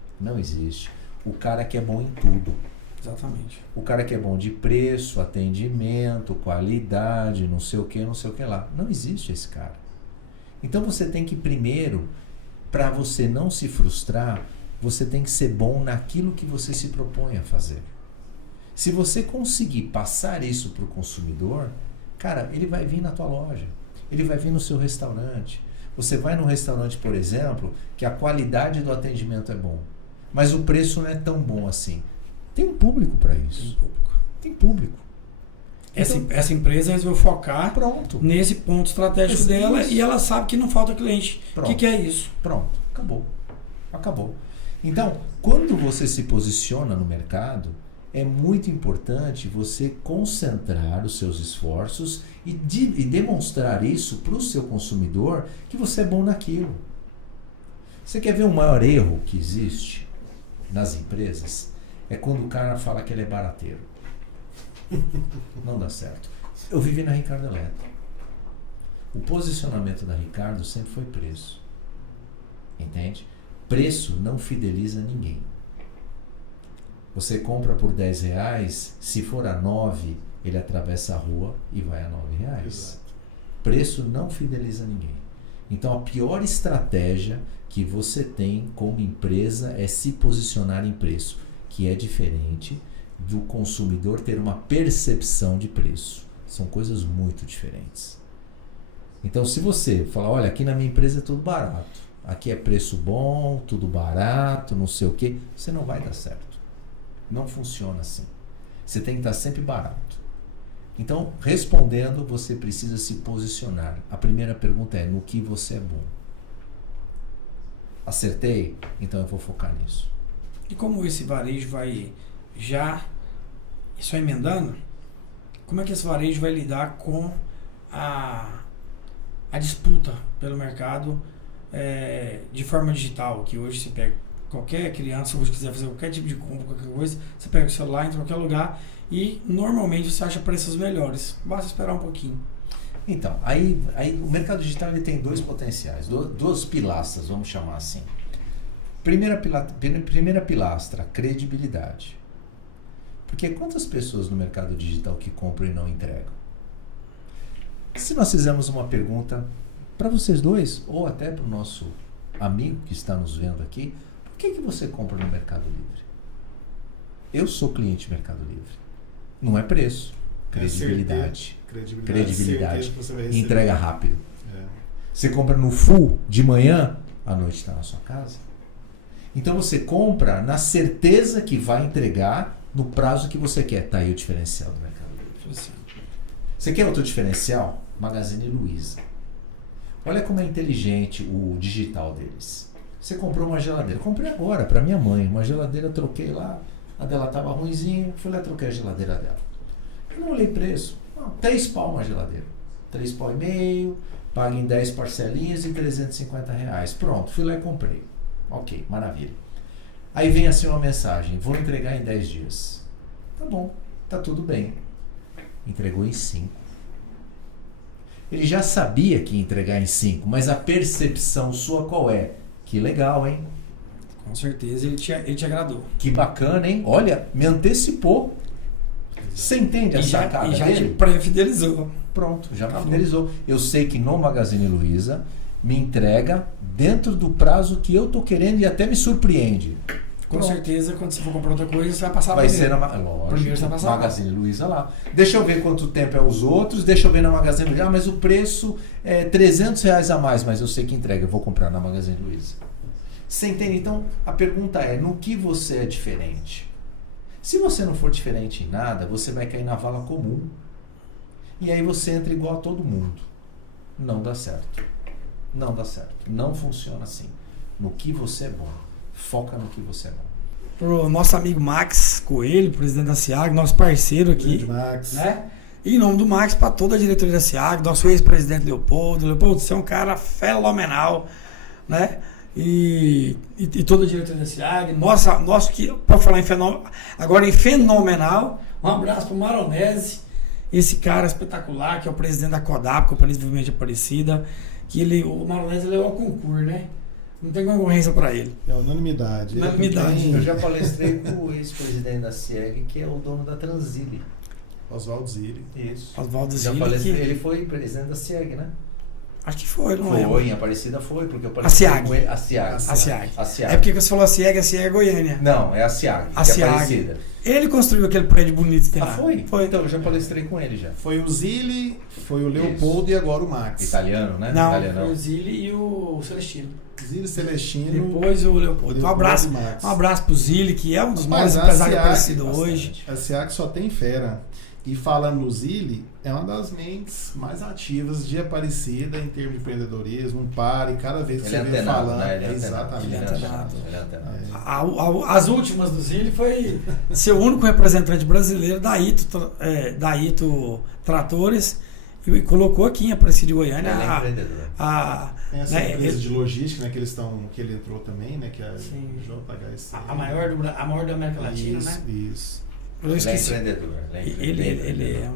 o cara que é bom em tudo. Exatamente. O cara que é bom de preço, atendimento, qualidade, não sei o que lá. Não existe esse cara. Então você tem que primeiro, para você não se frustrar, você tem que ser bom naquilo que você se propõe a fazer. Se você conseguir passar isso para o consumidor, cara, ele vai vir na tua loja, ele vai vir no seu restaurante. Você vai num restaurante, por exemplo, que a qualidade do atendimento é bom, mas o preço não é tão bom assim. Tem um público para isso. Tem público. Então, Essa empresa eles vão focar pronto. nesse ponto estratégico dela e ela sabe que não falta cliente. O que é isso? Pronto. Acabou. Então, quando você se posiciona no mercado, é muito importante você concentrar os seus esforços e demonstrar isso para o seu consumidor que você é bom naquilo. Você quer ver o maior erro que existe nas empresas? É quando o cara fala que ele é barateiro. Não dá certo. Eu vivi na Ricardo Eletro. O posicionamento da Ricardo sempre foi preço. Entende? Preço não fideliza ninguém. Você compra por R$10, se for a 9, ele atravessa a rua e vai a R$9. Exato. Preço não fideliza ninguém. Então a pior estratégia que você tem como empresa é se posicionar em preço, que é diferente do consumidor ter uma percepção de preço. São coisas muito diferentes. Então, se você falar, olha, aqui na minha empresa é tudo barato, aqui é preço bom, tudo barato, não sei o quê, você não vai dar certo. Não funciona assim. Você tem que estar sempre barato. Então, respondendo, você precisa se posicionar. A primeira pergunta é, no que você é bom? Acertei? Então eu vou focar nisso. E como esse varejo vai já, só emendando, como é que esse varejo vai lidar com a disputa pelo mercado de forma digital? Que hoje você pega qualquer criança, se você quiser fazer qualquer tipo de compra, qualquer coisa, você pega o celular, entra em qualquer lugar e normalmente você acha preços melhores. Basta esperar um pouquinho. Então, aí o mercado digital ele tem dois potenciais, duas pilastras, vamos chamar assim. Primeira pilastra, credibilidade. Porque quantas pessoas no mercado digital que compram e não entregam? Se nós fizermos uma pergunta para vocês dois, ou até para o nosso amigo que está nos vendo aqui, por que você compra no Mercado Livre? Eu sou cliente do Mercado Livre. Não é preço, credibilidade. Credibilidade. Entrega rápido. Você compra no full de manhã, à noite está na sua casa. Então você compra na certeza que vai entregar no prazo que você quer. Está aí o diferencial do Mercado Livre. Você quer outro diferencial? Magazine Luiza. Olha como é inteligente o digital deles. Você comprou uma geladeira. Comprei agora para minha mãe. Uma geladeira, troquei lá. A dela estava ruimzinha. Fui lá, troquei a geladeira dela. Eu não olhei preço. 3 pau uma geladeira. 3 pau e meio. Paga em 10 parcelinhas e R$350. Pronto, fui lá e comprei. Ok, maravilha. Aí vem assim uma mensagem. Vou entregar em 10 dias. Tá bom, tá tudo bem. Entregou em 5. Ele já sabia que ia entregar em 5, mas a percepção sua qual é? Que legal, hein? Com certeza ele te agradou. Que bacana, hein? Olha, me antecipou. Você entende a sacada dele? E já dele? te pré-fidelizou. Pronto, já me fidelizou. Eu sei que no Magazine Luiza me entrega dentro do prazo que eu tô querendo e até me surpreende. Com certeza, quando você for comprar outra coisa, você vai passar vai primeiro. Vai ser na lógico, primeiro você vai passar Magazine Luiza lá. Deixa eu ver quanto tempo é os outros, deixa eu ver na Magazine Luiza. Ah, mas o preço é R$300 a mais, mas eu sei que entrega, eu vou comprar na Magazine Luiza. Você entende? Então, a pergunta é, no que você é diferente? Se você não for diferente em nada, você vai cair na vala comum. E aí você entra igual a todo mundo. Não dá certo. Não dá certo. Não funciona assim. No que você é bom. Foca no que você é bom. Pro nosso amigo Max Coelho, presidente da SIAG, nosso parceiro aqui. Max. Né? E em nome do Max, para toda a diretoria da SIAG, nosso ex-presidente Leopoldo. Leopoldo, você é um cara fenomenal, né? E toda a diretoria da SIAG. Nosso que, pode falar em fenômeno, agora em fenomenal. Um abraço pro Maronese, esse cara espetacular, que é o presidente da CODAP, Companhia de Desenvolvimento de Aparecida. Que o Maronese levou ao concurso, né? Não tem concorrência para ele. É unanimidade. Unanimidade. Eu já palestrei com o ex-presidente da SIEG, que é o dono da Transile. Oswaldo Zilli. Isso. Oswaldo Já Zilli. palestrei, ele foi presidente da SIEG, né? Acho que foi, não foi, lembro. Em Aparecida foi, porque eu A palestrei SIAG. com ele. A SIAG. A SIAG. A SIAG. É porque você falou a SIAG é Goiânia. Não, é a SIAG. A que é SIAG. Aparecida. Ele construiu aquele prédio bonito que tem lá. Foi? Foi, então eu já palestrei com ele já. Foi o Zilli, foi o Leopoldo e agora o Max. Italiano, né? Não, Italiano. foi o Zilli e o Celestino. Zilli, Celestino. Depois o Leopoldo. Um abraço pro Zilli, que é um dos maiores empresários Aparecido hoje. A SIAG só tem fera. E falando no Zilli, é uma das mentes mais ativas de Aparecida em termos de empreendedorismo, e cada vez que Ele você vê antenado, falando. né? Ele é exatamente. Ele é antenado. As últimas do Zilli foi ser o único representante brasileiro da Ito Tratores e colocou aqui em Aparecida de Goiânia Ele é empreendedor. Tem essa né, empresa de logística, né, que ele entrou também, né, que é a JHSC. a maior da América Latina, isso, né? Isso. Eu esqueci. Ele é empreendedor. Ele é.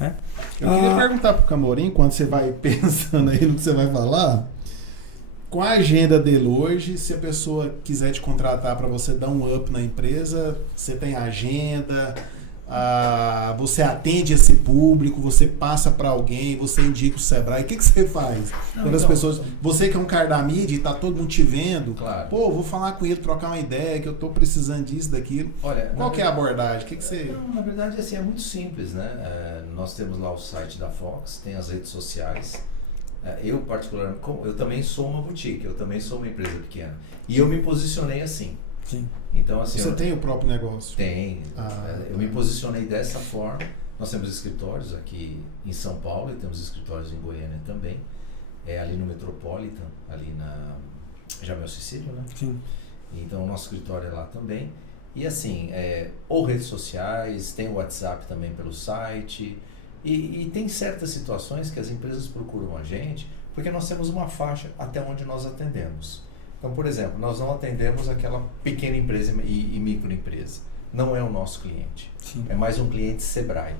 Né? Eu queria perguntar pro Camorim, quando você vai pensando aí no que você vai falar, qual a agenda dele hoje? Se a pessoa quiser te contratar para você dar um up na empresa, você tem agenda? você atende esse público, você passa para alguém, você indica o Sebrae, o que você faz? Quando as pessoas, você que é um cara da mídia e tá todo mundo te vendo, Claro. pô, vou falar com ele, trocar uma ideia, que eu tô precisando disso, daquilo. Olha, Qual que é a abordagem? O que você... Não, na verdade, assim, é muito simples, né? Nós temos lá o site da Fox, tem as redes sociais. Eu, particularmente, eu também sou uma boutique, eu também sou uma empresa pequena. E eu me posicionei assim. Sim. Então, assim, Você tem o próprio negócio? Tem. Eu me posicionei dessa forma. Nós temos escritórios aqui em São Paulo e temos escritórios em Goiânia também. Ali no Metropolitan, ali na Jamel Cecílio, né? Sim. Então, o nosso escritório é lá também. E assim, ou redes sociais, tem o WhatsApp também pelo site. E tem certas situações que as empresas procuram a gente porque nós temos uma faixa até onde nós atendemos. Então, por exemplo, nós não atendemos aquela pequena empresa e microempresa. Não é o nosso cliente. Sim. É mais um cliente Sebrae.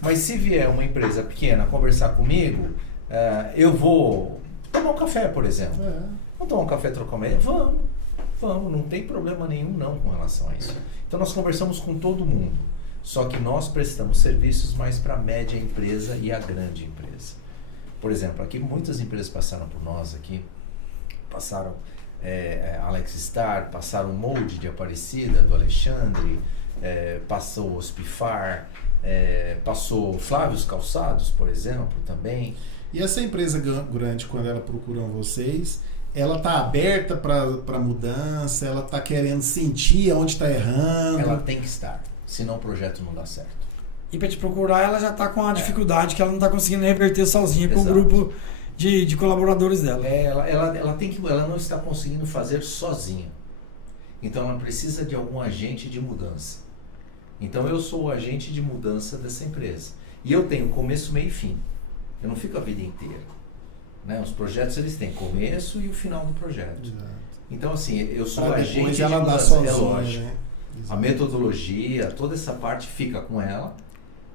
Mas se vier uma empresa pequena conversar comigo, eu vou tomar um café, por exemplo. Vamos tomar um café, trocar uma ideia? Vamos, não tem problema nenhum não com relação a isso. Então nós conversamos com todo mundo, só que nós prestamos serviços mais para a média empresa e a grande empresa. Por exemplo, aqui muitas empresas passaram por nós aqui, passaram Alex Star, passaram o Molde de Aparecida, do Alexandre, passou o Hospifar, passou Flávio's Calçados, por exemplo, também. E essa empresa grande, quando ela procura vocês, ela tá aberta para mudança, ela tá querendo sentir onde está errando? Ela tem que estar, senão o projeto não dá certo. E para te procurar, ela já está com a dificuldade que ela não está conseguindo reverter sozinha com o Exato. grupo de colaboradores dela. Ela não está conseguindo fazer sozinha. Então ela precisa de algum agente de mudança. Então eu sou o agente de mudança dessa empresa. E eu tenho começo, meio e fim. Eu não fico a vida inteira. Né? Os projetos eles têm começo e o final do projeto. Exato. Então assim, eu sou o Pra agente depois de ela dá mudança. sozinha, Lógico. né? A metodologia, toda essa parte fica com ela.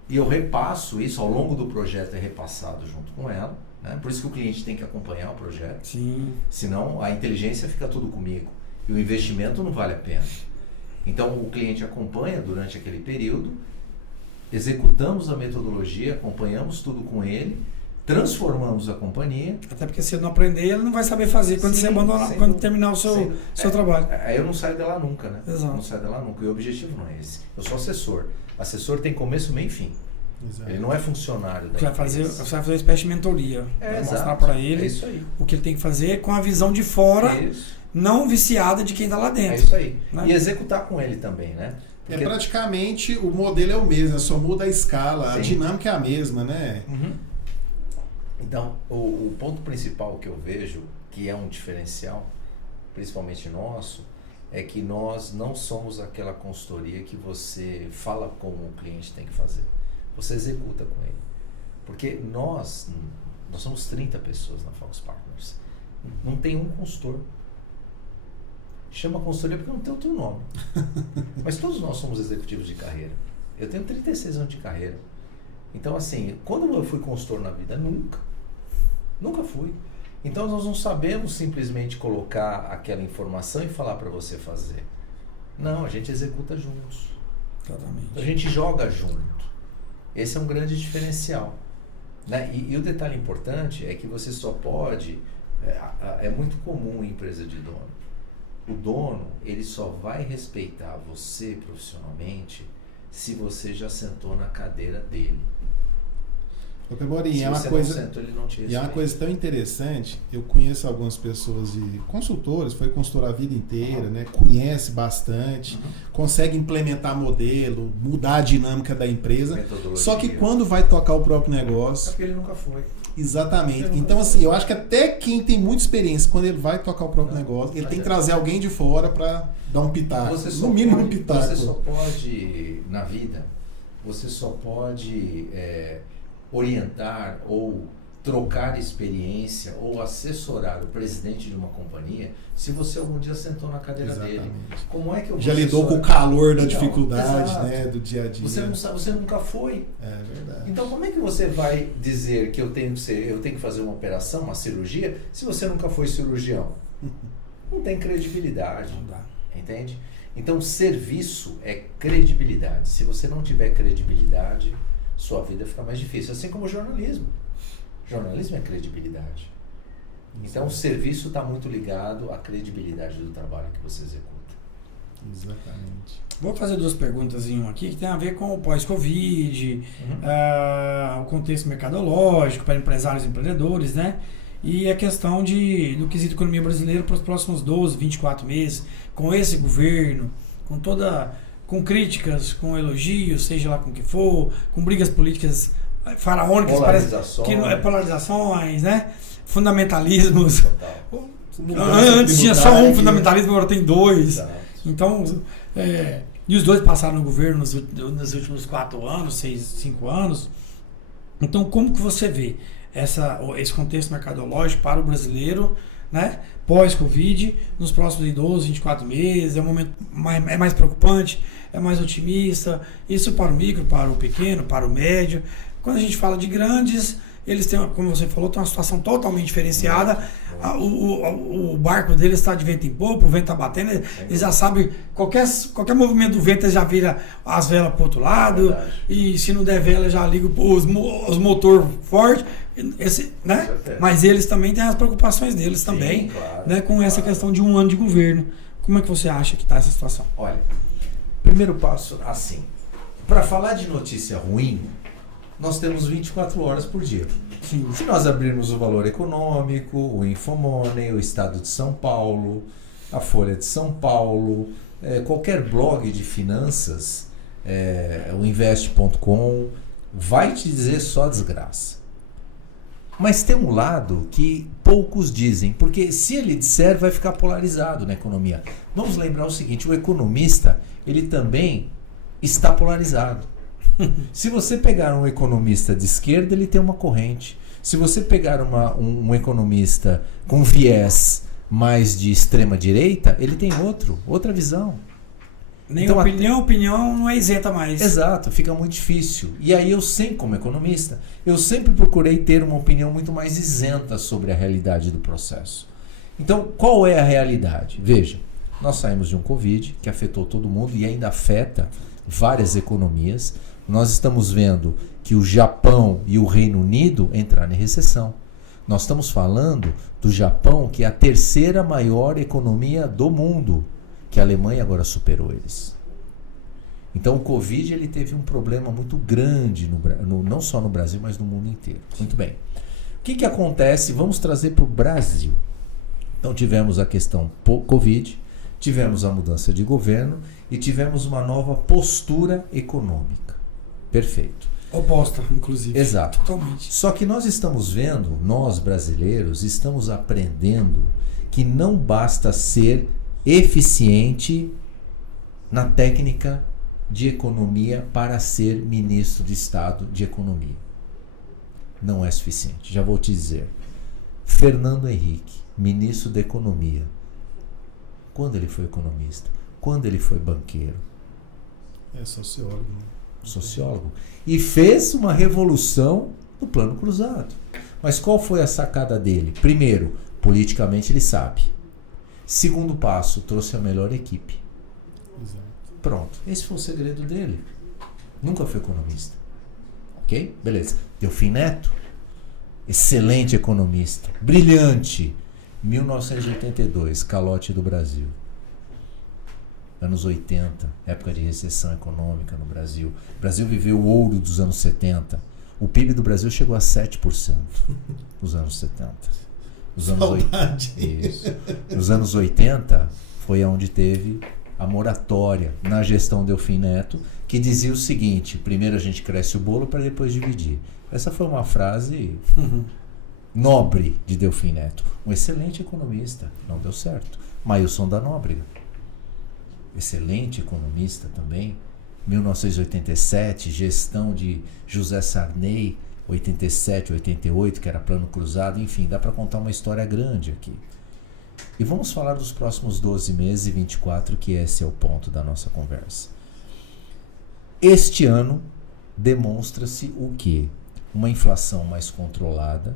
E eu repasso isso ao longo do projeto, é repassado junto com ela. Né? Por isso que o cliente tem que acompanhar o projeto. Sim. Senão a inteligência fica tudo comigo. E o investimento não vale a pena. Então o cliente acompanha durante aquele período, executamos a metodologia, acompanhamos tudo com ele, transformamos a companhia. Até porque se ele não aprender, ele não vai saber fazer quando Sim, você abandonar, sem quando dúvida. terminar o seu trabalho. Aí eu não saio de lá nunca, né? Exato. Não saio de lá nunca. E o objetivo não é esse. Eu sou assessor. Assessor tem começo, meio e fim. Exato. Ele não é funcionário da Você vai fazer uma espécie de mentoria. Vai exato. mostrar para ele É isso aí. o que ele tem que fazer com a visão de fora, Isso. não viciada de quem está lá É dentro. isso aí. Né? E executar com ele também, né? Porque- Praticamente o modelo é o mesmo, só muda a escala, a Sim. dinâmica é a mesma, né? Uhum. Então, o ponto principal que eu vejo, que é um diferencial, principalmente nosso, é que nós não somos aquela consultoria que você fala como o cliente tem que fazer. Você executa com ele. Porque nós somos 30 pessoas na Fox Partners. Não tem um consultor. Chama consultoria porque não tem outro nome. Mas todos nós somos executivos de carreira. Eu tenho 36 anos de carreira. Então, assim, quando eu fui consultor na vida? Nunca fui. Então, nós não sabemos simplesmente colocar aquela informação e falar para você fazer. Não, a gente executa juntos. Exatamente. A gente joga junto. Esse é um grande diferencial. Né? E o detalhe importante é que você só pode... É muito comum em empresa de dono. O dono, ele só vai respeitar você profissionalmente se você já sentou na cadeira dele. Ô, Pemorim, Se é uma você coisa... não sentou, ele não te respeita. E é uma coisa tão interessante, eu conheço algumas pessoas de consultores, foi consultor a vida inteira, né? Conhece bastante, consegue implementar modelo, mudar a dinâmica da empresa, Metodologia. só que quando vai tocar o próprio É negócio... porque ele nunca foi. Exatamente. Então, assim, eu acho que até quem tem muita experiência, quando ele vai tocar o próprio negócio, ele tem que trazer alguém de fora para dar um pitaco. No mínimo um pitaco. Você só pode, na vida, você só pode orientar ou trocar experiência ou assessorar o presidente de uma companhia se você algum dia sentou na cadeira dele. Exatamente. Como é que eu vou Já lidou com o assessorar? calor da Então, dificuldade, exato. né, do dia a dia. Você não sabe, você nunca foi. É verdade. Então como é que você vai dizer que eu tenho que fazer uma operação, uma cirurgia, se você nunca foi cirurgião? Não tem credibilidade. Não dá. Entende? Então, serviço é credibilidade. Se você não tiver credibilidade, sua vida fica mais difícil. Assim como o jornalismo. Jornalismo é credibilidade. Então, o serviço está muito ligado à credibilidade do trabalho que você executa. Exatamente. Vou fazer 2 perguntas em uma aqui que tem a ver com o pós-Covid, o contexto mercadológico para empresários e empreendedores, né? E a questão do quesito economia brasileira para os próximos 12, 24 meses, com esse governo, com críticas, com elogios, seja lá com o que for, com brigas políticas faraônicas, parece que não é polarizações, né? Fundamentalismos. Antes tinha só um fundamentalismo, agora tem 2. Exato. Então, e os 2 passaram no governo nos últimos 4 anos, 5 anos. Então, como que você vê esse contexto mercadológico para o brasileiro, né, pós-Covid, nos próximos 12, 24 meses? É um momento mais preocupante, é mais otimista? Isso para o micro, para o pequeno, para o médio. Quando a gente fala de grandes, eles têm, como você falou, tem uma situação totalmente diferenciada. O barco deles está de vento em popa, o vento está batendo, eles já sabem, qualquer movimento do vento, eles já viram as velas para o outro lado. Verdade. E se não der vela, já liga os motor fortes, né? Mas eles também têm as preocupações deles também, claro, né? Com essa questão de 1 ano de governo. Como é que você acha que está essa situação? Olha, primeiro passo, assim, para falar de notícia ruim, nós temos 24 horas por dia. Sim. Se nós abrirmos o Valor Econômico, o Infomoney, o Estado de São Paulo, a Folha de São Paulo, qualquer blog de finanças, o investe.com, vai te dizer só desgraça. Mas tem um lado que poucos dizem, porque se ele disser, vai ficar polarizado na economia. Vamos lembrar o seguinte, o economista, ele também está polarizado. Se você pegar um economista de esquerda, ele tem uma corrente. Se você pegar um economista com viés mais de extrema direita, ele tem outra visão. Nem então, opinião não é isenta mais. Exato, fica muito difícil. E aí eu sempre, como economista, eu sempre procurei ter uma opinião muito mais isenta sobre a realidade do processo. Então, qual é a realidade? Veja, nós saímos de um Covid que afetou todo mundo e ainda afeta várias economias. Nós estamos vendo que o Japão e o Reino Unido entraram em recessão. Nós estamos falando do Japão, que é a 3ª maior economia do mundo, que a Alemanha agora superou eles. Então o Covid ele teve um problema muito grande, não só no Brasil, mas no mundo inteiro. Muito bem. O que acontece? Vamos trazer para o Brasil. Então tivemos a questão Covid, tivemos a mudança de governo e tivemos uma nova postura econômica. Perfeito. Oposta, inclusive. Exato. Totalmente. Só que nós estamos vendo, nós brasileiros, estamos aprendendo que não basta ser eficiente na técnica de economia para ser ministro de Estado de Economia. Não é suficiente. Já vou te dizer. Fernando Henrique, ministro da Economia. Quando ele foi economista? Quando ele foi banqueiro? É sociólogo. Sociólogo. E fez uma revolução no plano cruzado. Mas qual foi a sacada dele? Primeiro, politicamente ele sabe. Segundo passo, trouxe a melhor equipe. Exato. Pronto. Esse foi o segredo dele. Nunca foi economista. Ok? Beleza. Delfim Neto, excelente economista. Brilhante. 1982, calote do Brasil. Anos 80, época de recessão econômica no Brasil. O Brasil viveu o ouro dos anos 70. O PIB do Brasil chegou a 7% nos anos 70. Nos anos 80, isso. Nos anos 80 foi onde teve a moratória na gestão Delfim Neto, que dizia o seguinte: primeiro a gente cresce o bolo para depois dividir. Essa foi uma frase nobre de Delfim Neto. Um excelente economista, não deu certo. Mailson da Nóbrega, excelente economista também. 1987, gestão de José Sarney, 87, 88, que era plano cruzado, enfim, dá para contar uma história grande aqui. E vamos falar dos próximos 12 meses e 24, que esse é o ponto da nossa conversa. Este ano demonstra-se o quê? Uma inflação mais controlada,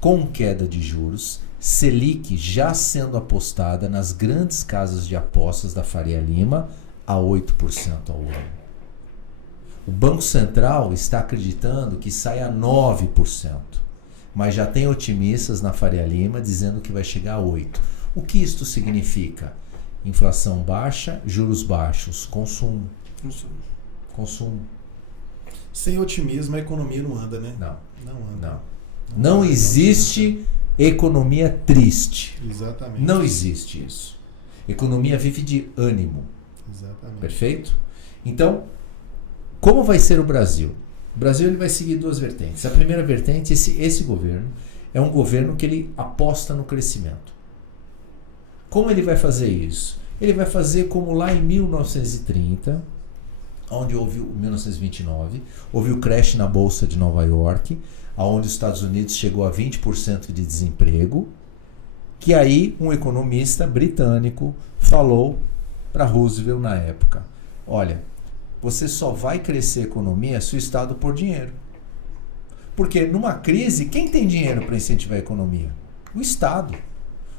com queda de juros, Selic já sendo apostada nas grandes casas de apostas da Faria Lima a 8% ao ano. O Banco Central está acreditando que sai a 9%, mas já tem otimistas na Faria Lima dizendo que vai chegar a 8%. O que isto significa? Inflação baixa, juros baixos, consumo. Sem otimismo a economia não anda, né? Não. Não anda. Não existe economia triste. Exatamente. Não existe isso. Economia vive de ânimo. Exatamente. Perfeito? Então, como vai ser o Brasil? O Brasil ele vai seguir duas vertentes. A primeira vertente, esse governo, é um governo que ele aposta no crescimento. Como ele vai fazer isso? Ele vai fazer como lá em 1930, onde houve, 1929, houve o crash na Bolsa de Nova York, onde os Estados Unidos chegou a 20% de desemprego, que aí um economista britânico falou para Roosevelt na época, olha, você só vai crescer a economia se o Estado pôr dinheiro. Porque numa crise, quem tem dinheiro para incentivar a economia? O Estado.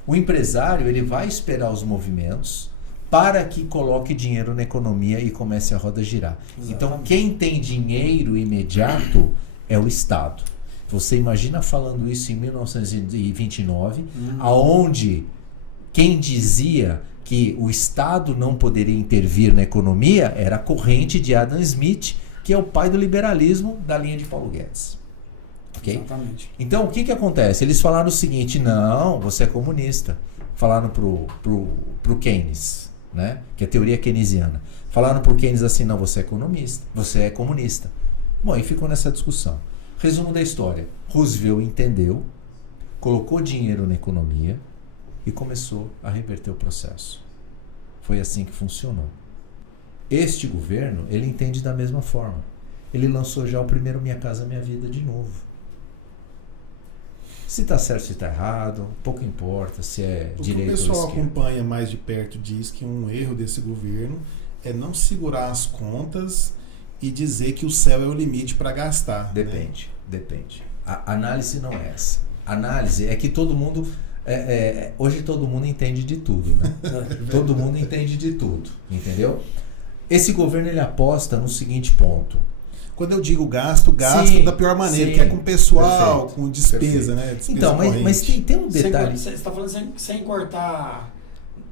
O empresário ele vai esperar os movimentos para que coloque dinheiro na economia e comece a roda girar. Exatamente. Então, quem tem dinheiro imediato é o Estado. Você imagina falando isso em 1929, aonde quem dizia que o Estado não poderia intervir na economia era a corrente de Adam Smith, que é o pai do liberalismo da linha de Paulo Guedes. Okay? Exatamente. Então, o que acontece? Eles falaram o seguinte, não, você é comunista. Falaram pro Keynes, né? Que é a teoria keynesiana. Falaram pro Keynes assim, não, você é economista, você é comunista. Bom, e ficou nessa discussão. Resumo da história. Roosevelt entendeu, colocou dinheiro na economia e começou a reverter o processo. Foi assim que funcionou. Este governo, ele entende da mesma forma. Ele lançou já o primeiro Minha Casa Minha Vida de novo. Se está certo, se está errado, pouco importa se é direito ou esquerda. O pessoal acompanha mais de perto diz que um erro desse governo é não segurar as contas e dizer que o céu é o limite para gastar. Depende, né? Depende. A análise não é essa. A análise é que todo mundo... hoje todo mundo entende de tudo, né? Todo mundo entende de tudo, entendeu? Esse governo ele aposta no seguinte ponto. Quando eu digo gasto sim, da pior maneira, que é com pessoal, perfeito, com despesa, né? Despesa então, mas tem um detalhe. Você está falando sem cortar...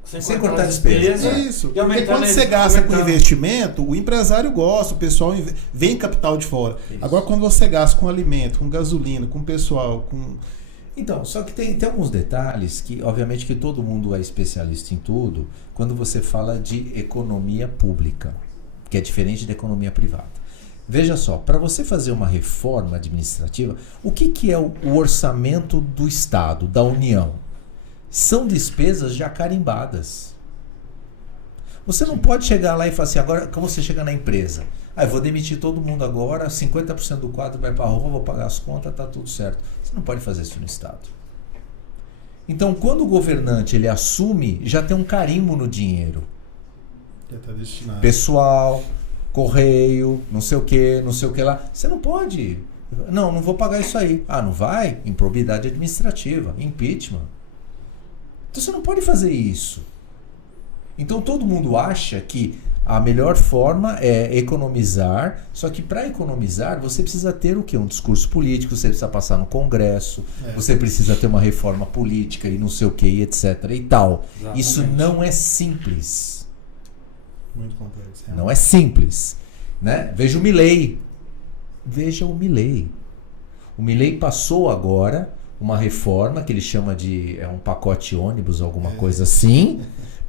Sem cortar despesa. Isso. Porque quando você gasta com investimento, o empresário gosta, o pessoal vem capital de fora. Isso. Agora, quando você gasta com alimento, com gasolina, com pessoal, com... Então, só que tem alguns detalhes que, obviamente, que todo mundo é especialista em tudo, quando você fala de economia pública, que é diferente da economia privada. Veja só, para você fazer uma reforma administrativa, o que é o orçamento do Estado, da União? São despesas já carimbadas. Você não pode chegar lá e falar assim, agora como você chega na empresa, eu vou demitir todo mundo agora, 50% do quadro vai para a rua, vou pagar as contas, tá tudo certo. Você não pode fazer isso no Estado. Então, quando o governante ele assume, já tem um carimbo no dinheiro. Já está destinado. Pessoal, correio, não sei o que lá. Você não pode. Não vou pagar isso aí. Não vai? Improbidade administrativa, impeachment. Então você não pode fazer isso. Então todo mundo acha que a melhor forma é economizar, só que para economizar você precisa ter o quê? Um discurso político, você precisa passar no Congresso, você precisa ter uma reforma política e não sei o que, e etc. e tal. Exatamente. Isso não é simples. Muito complexo. Não é simples. Né? Veja o Milei. O Milei passou agora uma reforma que ele chama de um pacote ônibus, alguma coisa assim.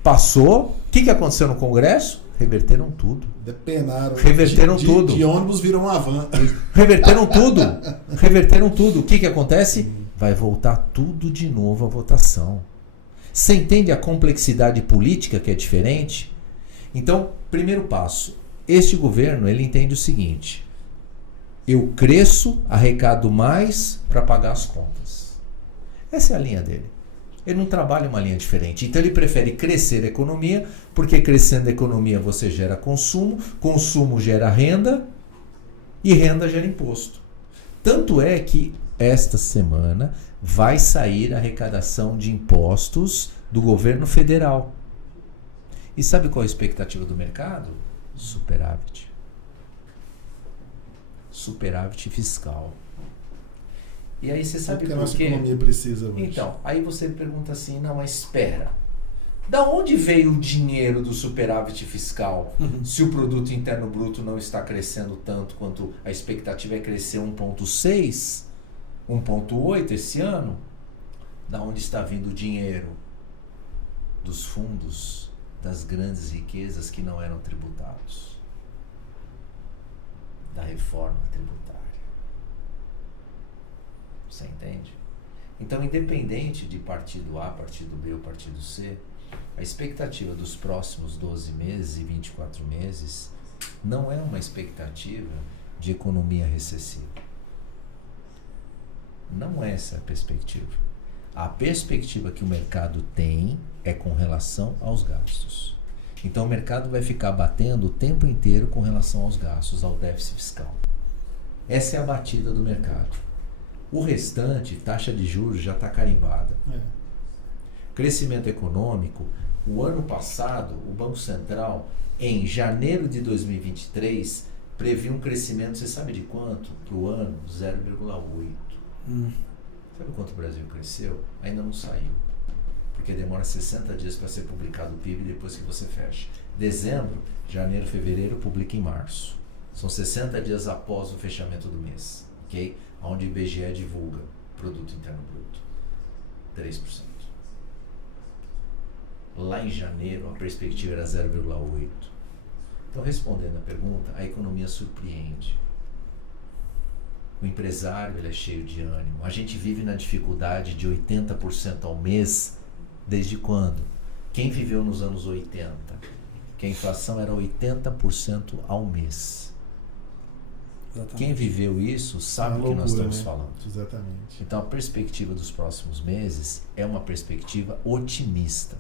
Passou. O que aconteceu no Congresso? Reverteram tudo. Depenaram. Reverteram tudo. De ônibus virou uma van. Reverteram tudo. O que acontece? Vai voltar tudo de novo à votação. Você entende a complexidade política que é diferente? Então, primeiro passo. Este governo, ele entende o seguinte. Eu cresço, arrecado mais para pagar as contas. Essa é a linha dele. Ele não trabalha uma linha diferente. Então ele prefere crescer a economia, porque crescendo a economia você gera consumo, consumo gera renda e renda gera imposto. Tanto é que esta semana vai sair a arrecadação de impostos do governo federal. E sabe qual é a expectativa do mercado? Superávit. Superávit fiscal. E aí você sabe o que a por nossa quê? economia precisa hoje. Então, aí você pergunta assim, não, mas espera. Da onde veio o dinheiro do superávit fiscal se o produto interno bruto não está crescendo tanto quanto a expectativa é crescer 1,6, 1,8 esse ano? Da onde está vindo o dinheiro? Dos fundos das grandes riquezas que não eram tributados. Da reforma tributária. Você entende? Então, independente de partido A, partido B ou partido C, a expectativa dos próximos 12 meses e 24 meses não é uma expectativa de economia recessiva. Não é essa a perspectiva. A perspectiva que o mercado tem é com relação aos gastos. Então o mercado vai ficar batendo o tempo inteiro com relação aos gastos, ao déficit fiscal. Essa é a batida do mercado. O restante, taxa de juros, já está carimbada. Crescimento econômico, o ano passado, o Banco Central, em janeiro de 2023, previu um crescimento, você sabe de quanto? Para o ano? 0,8. Sabe quanto o Brasil cresceu? Ainda não saiu. Porque demora 60 dias para ser publicado o PIB depois que você fecha. Dezembro, janeiro, fevereiro, publica em março. São 60 dias após o fechamento do mês. Ok? Onde o IBGE divulga Produto Interno Bruto. 3%. Lá em janeiro, a perspectiva era 0,8%. Então, respondendo a pergunta, a economia surpreende. O empresário, ele é cheio de ânimo. A gente vive na dificuldade de 80% ao mês. Desde quando? Quem viveu nos anos 80? Que a inflação era 80% ao mês. Exatamente. Quem viveu isso sabe o que nós estamos falando. Exatamente. Então, a perspectiva dos próximos meses é uma perspectiva otimista.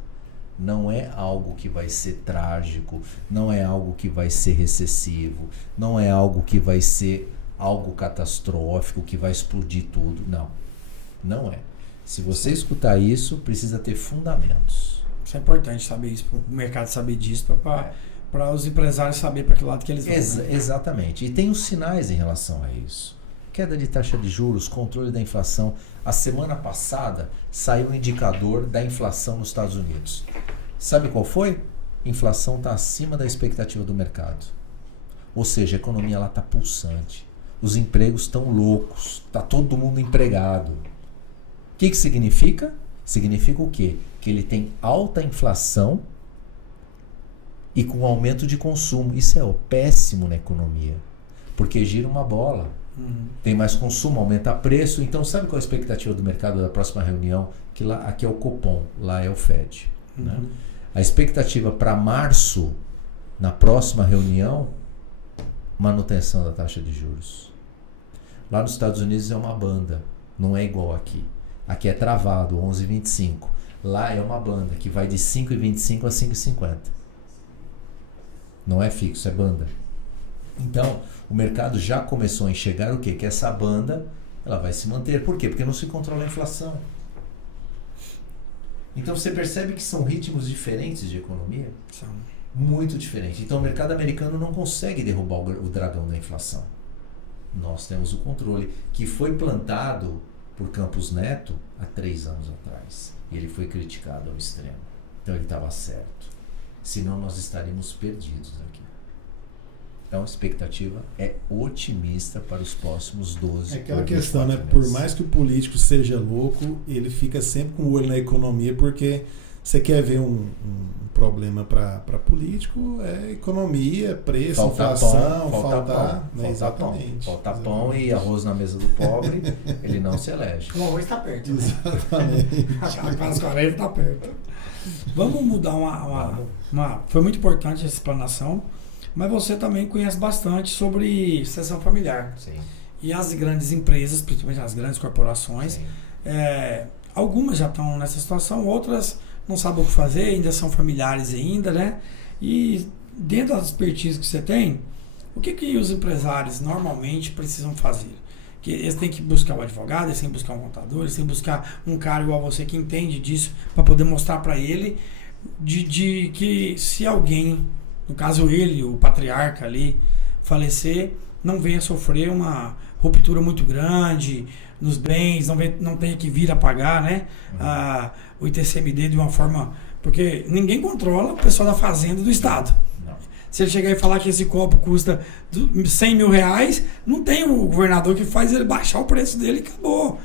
Não é algo que vai ser trágico, não é algo que vai ser recessivo, não é algo que vai ser algo catastrófico, que vai explodir tudo. Não, não é. Se você escutar isso, precisa ter fundamentos. Isso é importante saber isso, para o mercado saber disso, para os empresários saberem para que lado que eles vão. Né? Exatamente. E tem os sinais em relação a isso. Queda de taxa de juros, controle da inflação. A semana passada saiu um indicador da inflação nos Estados Unidos. Sabe qual foi? A inflação está acima da expectativa do mercado. Ou seja, a economia está pulsante. Os empregos estão loucos. Está todo mundo empregado. O que significa? Significa o quê? Que ele tem alta inflação e com aumento de consumo. Isso é péssimo na economia. Porque gira uma bola. Tem mais consumo, aumenta preço. Então, sabe qual é a expectativa do mercado da próxima reunião? Que lá, aqui é o Copom, lá é o Fed. Né? A expectativa para março, na próxima reunião, manutenção da taxa de juros. Lá nos Estados Unidos é uma banda, não é igual aqui. Aqui é travado, 11,25. Lá é uma banda que vai de 5,25 a 5,50. Não é fixo, é banda. Então, o mercado já começou a enxergar o quê? Que essa banda ela vai se manter. Por quê? Porque não se controla a inflação. Então, você percebe que são ritmos diferentes de economia? São. Muito diferentes. Então, o mercado americano não consegue derrubar o dragão da inflação. Nós temos o controle, que foi plantado por Campos Neto há 3 anos atrás. E ele foi criticado ao extremo. Então, ele estava certo. Senão, nós estaríamos perdidos aqui. Então a expectativa é otimista para os próximos 12 É aquela questão, né? Por mais que o político seja louco, ele fica sempre com o olho na economia, porque você quer ver um problema para político, é economia, preço, falta inflação, pão, faltar. pão, né? Exatamente. Falta pão e arroz na mesa do pobre, ele não se elege. O arroz está perto. Né? Exatamente. A casa 40 está perto. Vamos mudar Foi muito importante essa explanação. Mas você também conhece bastante sobre sucessão familiar. Sim. E as grandes empresas, principalmente as grandes corporações, algumas já estão nessa situação, outras não sabem o que fazer, ainda são familiares ainda, né? E dentro das expertises que você tem, o que os empresários normalmente precisam fazer? que eles têm que buscar o advogado, eles têm que buscar um contador, eles têm que buscar um cara igual você que entende disso para poder mostrar para ele de que se alguém, no caso ele, o patriarca ali, falecer, não venha sofrer uma ruptura muito grande nos bens, não tenha que vir a pagar, né? O ITCMD de uma forma... Porque ninguém controla o pessoal da fazenda do Estado. Não. Se ele chegar e falar que esse copo custa 100 mil reais, não tem o governador que faz ele baixar o preço dele e acabou.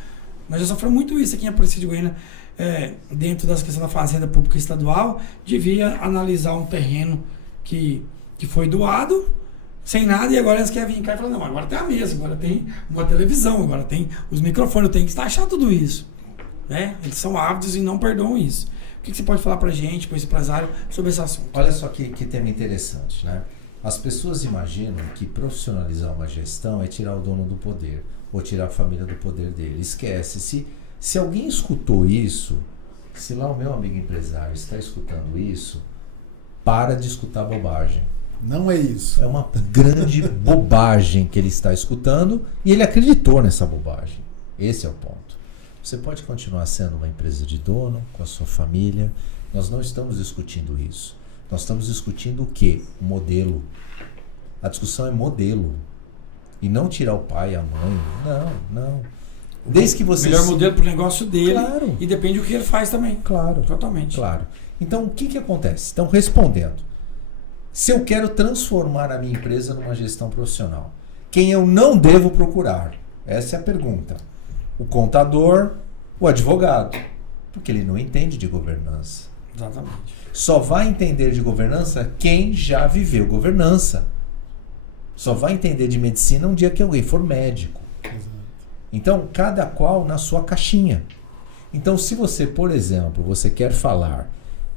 Nós já sofremos muito isso aqui em Aparecida de Goiânia, dentro das questões da fazenda pública estadual, devia analisar um terreno que foi doado, sem nada, e agora eles querem vir cá e falar, não, agora tem a mesa, agora tem uma televisão, agora tem os microfones, eu tenho que taxar tudo isso. Né? Eles são ávidos e não perdoam isso. O que você pode falar pra gente, para esse empresário, sobre esse assunto? Olha só que tema interessante, né? As pessoas imaginam que profissionalizar uma gestão é tirar o dono do poder, ou tirar a família do poder dele. Esquece. Se alguém escutou isso, se lá o meu amigo empresário está escutando isso, para de escutar bobagem. Não é isso. É uma grande bobagem que ele está escutando e ele acreditou nessa bobagem. Esse é o ponto. Você pode continuar sendo uma empresa de dono, com a sua família. Nós não estamos discutindo isso. Nós estamos discutindo o quê? O modelo. A discussão é modelo. E não tirar o pai e a mãe. Não. Desde que você... Melhor modelo para o negócio dele. Claro. E depende do que ele faz também. Claro. Totalmente. Claro. Então, o que acontece? Então, respondendo. Se eu quero transformar a minha empresa numa gestão profissional, quem eu não devo procurar? Essa é a pergunta. O contador, o advogado. Porque ele não entende de governança. Exatamente. Só vai entender de governança quem já viveu governança. Só vai entender de medicina um dia que alguém for médico. Exato. Então, cada qual na sua caixinha. Então, se você, por exemplo, você quer falar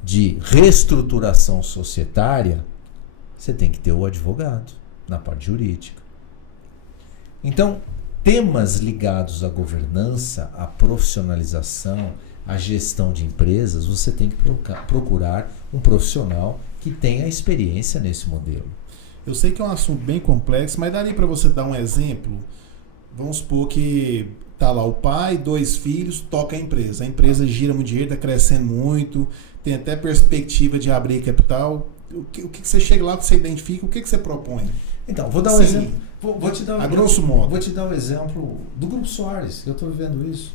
de reestruturação societária, você tem que ter o advogado na parte jurídica. Então, temas ligados à governança, à profissionalização, à gestão de empresas, você tem que procurar um profissional que tenha experiência nesse modelo. Eu sei que é um assunto bem complexo, mas daria para você dar um exemplo? Vamos supor que tá lá o pai, 2 filhos, toca a empresa gira muito dinheiro, está crescendo muito, tem até perspectiva de abrir capital. O que você chega lá, que você identifica, o que você propõe? Então, vou dar um exemplo. Vou te dar a grosso modo. Vou te dar um exemplo do Grupo Soares, que eu estou vivendo isso.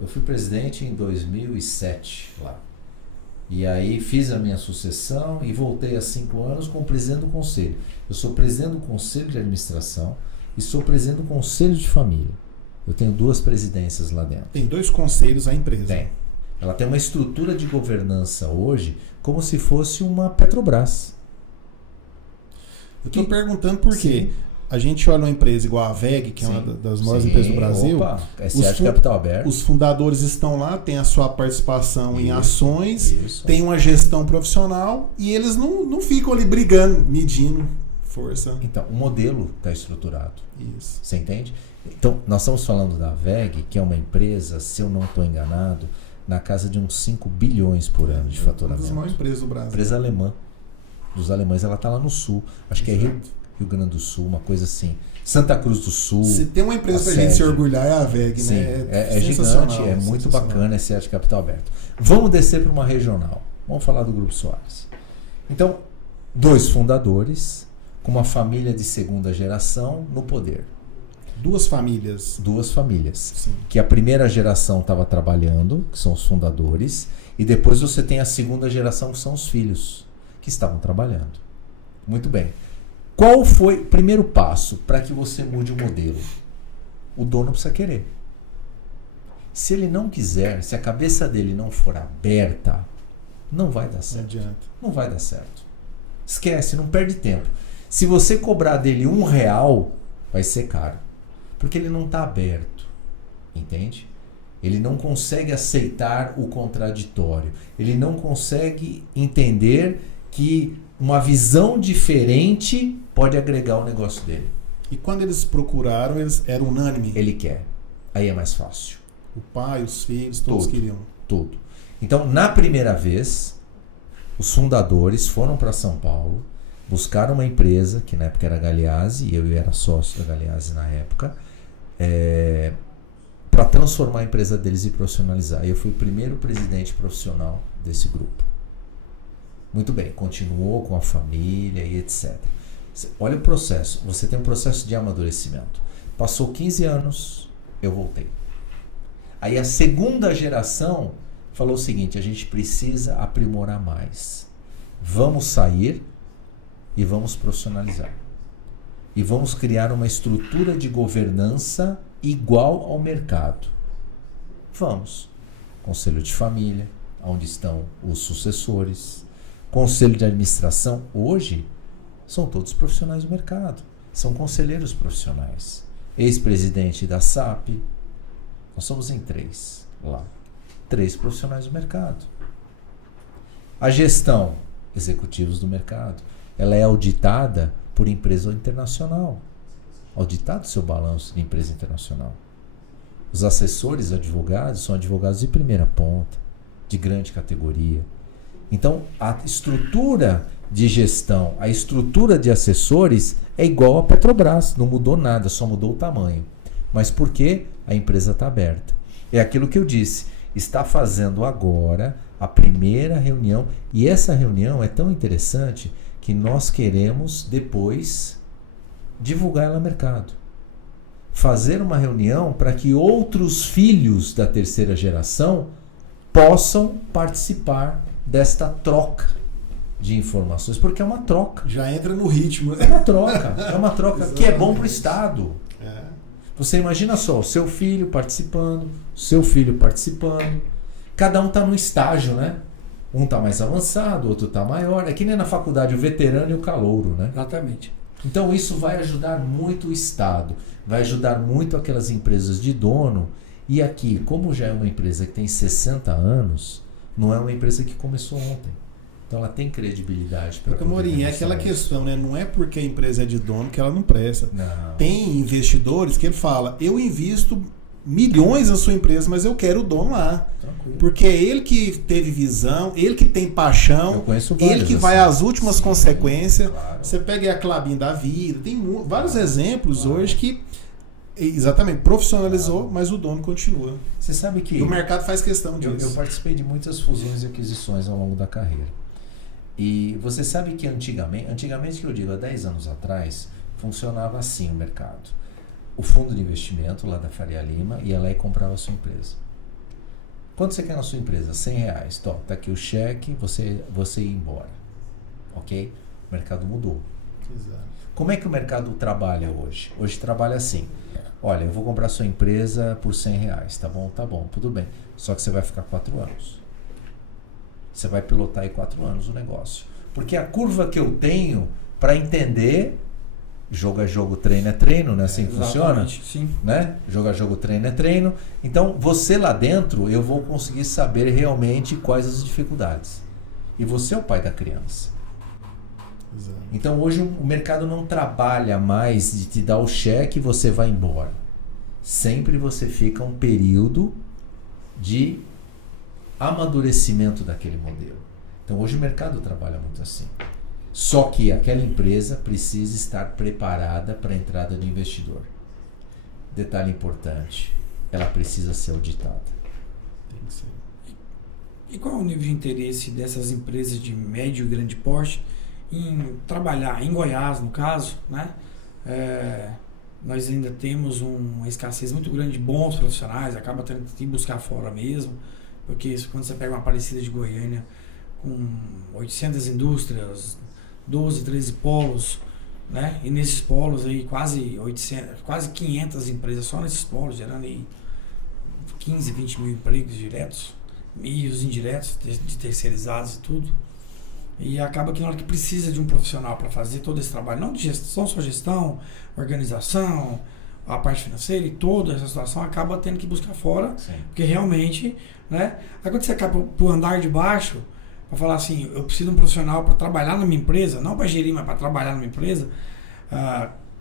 Eu fui presidente em 2007 lá. E aí fiz a minha sucessão e voltei há 5 anos como presidente do conselho. Eu sou presidente do conselho de administração e sou presidente do conselho de família. Eu tenho 2 presidências lá dentro. Tem 2 conselhos a empresa. Tem. Ela tem uma estrutura de governança hoje como se fosse uma Petrobras. Eu estou perguntando por quê. A gente olha uma empresa igual a VEG, que é uma das maiores empresas do Brasil. Opa, SA de capital aberto. Os fundadores estão lá, tem a sua participação em ações, isso. Tem uma gestão profissional e eles não ficam ali brigando, medindo força. Então, o modelo está estruturado. Isso. Você entende? Então, nós estamos falando da VEG, que é uma empresa, se eu não estou enganado, na casa de uns 5 bilhões por ano de faturamento. Uma das maiores empresas do Brasil. Empresa alemã. Dos alemães, ela está lá no sul. Acho que é Rio Grande do Sul, uma coisa assim. Santa Cruz do Sul. Se tem uma empresa pra gente se orgulhar, é a VEG, sim, né? É gigante, é muito bacana esse de capital aberto. Vamos descer para uma regional. Vamos falar do Grupo Soares. Então, 2 fundadores, com uma família de 2ª geração no poder. 2 famílias. 2 famílias. Sim. Que a primeira geração estava trabalhando, que são os fundadores, e depois você tem a 2ª geração, que são os filhos, que estavam trabalhando. Muito bem. Qual foi o primeiro passo para que você mude o modelo? O dono precisa querer. Se ele não quiser, se a cabeça dele não for aberta, não vai dar certo. Não adianta. Não vai dar certo. Esquece, não perde tempo. Se você cobrar dele R$1, vai ser caro. Porque ele não está aberto. Entende? Ele não consegue aceitar o contraditório. Ele não consegue entender que uma visão diferente pode agregar o negócio dele. E quando eles procuraram, eles eram unânime. Ele quer. Aí é mais fácil. O pai, os filhos, todos queriam. Tudo. Então, na primeira vez, os fundadores foram para São Paulo, buscaram uma empresa, que na época era a Galeazzi, e eu era sócio da Galeazzi na época, para transformar a empresa deles e profissionalizar. Eu fui o primeiro presidente profissional desse grupo. Muito bem, continuou com a família e etc. Olha o processo, você tem um processo de amadurecimento. Passou 15 anos, eu voltei. Aí a segunda geração falou o seguinte, a gente precisa aprimorar mais. Vamos sair e vamos profissionalizar. E vamos criar uma estrutura de governança igual ao mercado. Vamos. Conselho de família, onde estão os sucessores. Conselho de administração, hoje, são todos profissionais do mercado. São conselheiros profissionais. Ex-presidente da SAP. Nós somos em 3 lá. 3 profissionais do mercado. A gestão, executivos do mercado, ela é auditada por empresa internacional. Auditado seu balanço de empresa internacional. Os assessores advogados são advogados de primeira ponta, de grande categoria. Então, a estrutura de gestão, a estrutura de assessores é igual à Petrobras. Não mudou nada, só mudou o tamanho. Mas por quê? A empresa está aberta. É aquilo que eu disse. Está fazendo agora a primeira reunião. E essa reunião é tão interessante que nós queremos depois divulgar ela no mercado. Fazer uma reunião para que outros filhos da terceira geração possam participar desta troca de informações, porque é uma troca. Já entra no ritmo. É uma troca que é bom para o Estado. Você imagina só, o seu filho participando, cada um está num estágio, né? Um está mais avançado, o outro está maior. É que nem na faculdade, o veterano e o calouro, né? Exatamente. Então isso vai ajudar muito o Estado, vai ajudar muito aquelas empresas de dono. E aqui, como já é uma empresa que tem 60 anos, não é uma empresa que começou ontem. Então ela tem credibilidade. Porque, Amorim, é aquela questão, né? Não é porque a empresa é de dono que ela não presta. Não. Tem investidores que ele fala, eu invisto milhões na sua empresa, mas eu quero o dono lá. Tranquilo. Porque é ele que teve visão, ele que tem paixão, Eu conheço vários, ele que vai assim. às últimas consequências. Claro. Você pega a Klabin da vida, tem vários exemplos Claro. hoje que exatamente profissionalizou, mas o dono continua. Você sabe que E o mercado faz questão disso. eu participei de muitas fusões e aquisições ao longo da carreira. E você sabe que antigamente que eu digo, há 10 anos atrás, funcionava assim o mercado. O fundo de investimento lá da Faria Lima ia lá e comprava a sua empresa. Quanto você quer na sua empresa? R$100. Tá aqui o cheque, você ia embora. Ok? O mercado mudou. Exato. Como é que o mercado trabalha hoje? Hoje trabalha assim. Olha, eu vou comprar sua empresa por R$100. Tá bom, tudo bem. Só que você vai ficar 4 anos. Você vai pilotar aí 4 anos o negócio. Porque a curva que eu tenho para entender, jogo é jogo, treino é treino, né? Assim funciona? Sim. Né? Jogo é jogo, treino é treino. Então, você lá dentro, eu vou conseguir saber realmente quais as dificuldades. E você é o pai da criança. Exato. Então, hoje o mercado não trabalha mais de te dar o cheque e você vai embora. Sempre você fica um período de amadurecimento daquele modelo. Então hoje o mercado trabalha muito assim. Só que aquela empresa precisa estar preparada para a entrada do investidor. Detalhe importante, ela precisa ser auditada. Tem que ser. E qual é o nível de interesse dessas empresas de médio e grande porte em trabalhar, em Goiás no caso, né? Nós ainda temos uma escassez muito grande de bons profissionais, acaba tendo que buscar fora mesmo. Porque quando você pega uma Aparecida de Goiânia com 800 indústrias, 12, 13 polos, né? E nesses polos aí quase 500 empresas só nesses polos, gerando aí 15, 20 mil empregos diretos e os indiretos de terceirizados e tudo. E acaba que na hora que precisa de um profissional para fazer todo esse trabalho, não de gestão, só gestão, organização, a parte financeira e toda essa situação, acaba tendo que buscar fora. Sim. Porque realmente, né? Aí quando você cai pro andar de baixo, para falar assim, eu preciso de um profissional para trabalhar na minha empresa, não para gerir, mas para trabalhar na minha empresa,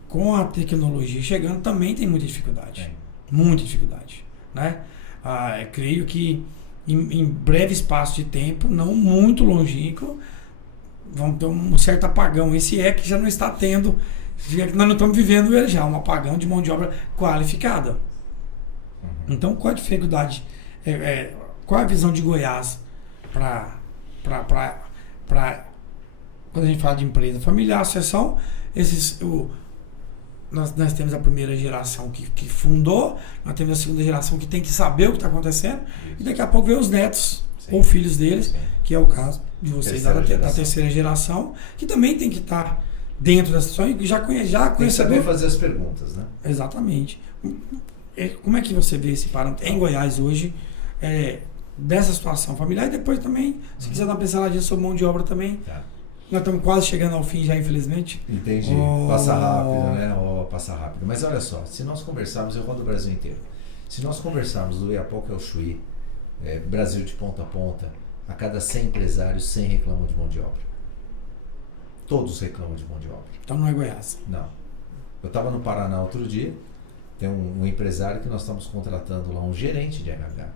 com a tecnologia chegando também tem muita dificuldade. Sim. Muita dificuldade, né? Eu creio que em breve espaço de tempo, não muito longínquo, vamos ter um certo apagão. Esse que já não está tendo significa que nós não estamos vivendo ele já, um apagão de mão de obra qualificada. Então, qual a dificuldade? Qual a visão de Goiás para quando a gente fala de empresa familiar, sucessão, nós temos a primeira geração que fundou, nós temos a segunda geração que tem que saber o que está acontecendo, e daqui a pouco vem os netos ou filhos deles, que é o caso de vocês da terceira geração, que também tem que estar dentro da situação e já conhecedor. Tem que saber fazer as perguntas, né? Exatamente. Como é que você vê esse parâmetro em Goiás hoje, dessa situação familiar? E depois também, se quiser dar uma pinceladinha sobre mão de obra também. Tá. Nós estamos quase chegando ao fim já, infelizmente. Entendi. Passa rápido, né? Passa rápido. Mas olha só, se nós conversarmos, eu rodo o Brasil inteiro. Se nós conversarmos do Oiapoque ao Chuí, Brasil de ponta a ponta, a cada 100 empresários, 100 reclamam de mão de obra. Todos reclamam de mão de obra. Então não é Goiás. Não. Eu estava no Paraná outro dia, tem um empresário que nós estamos contratando lá, um gerente de RH.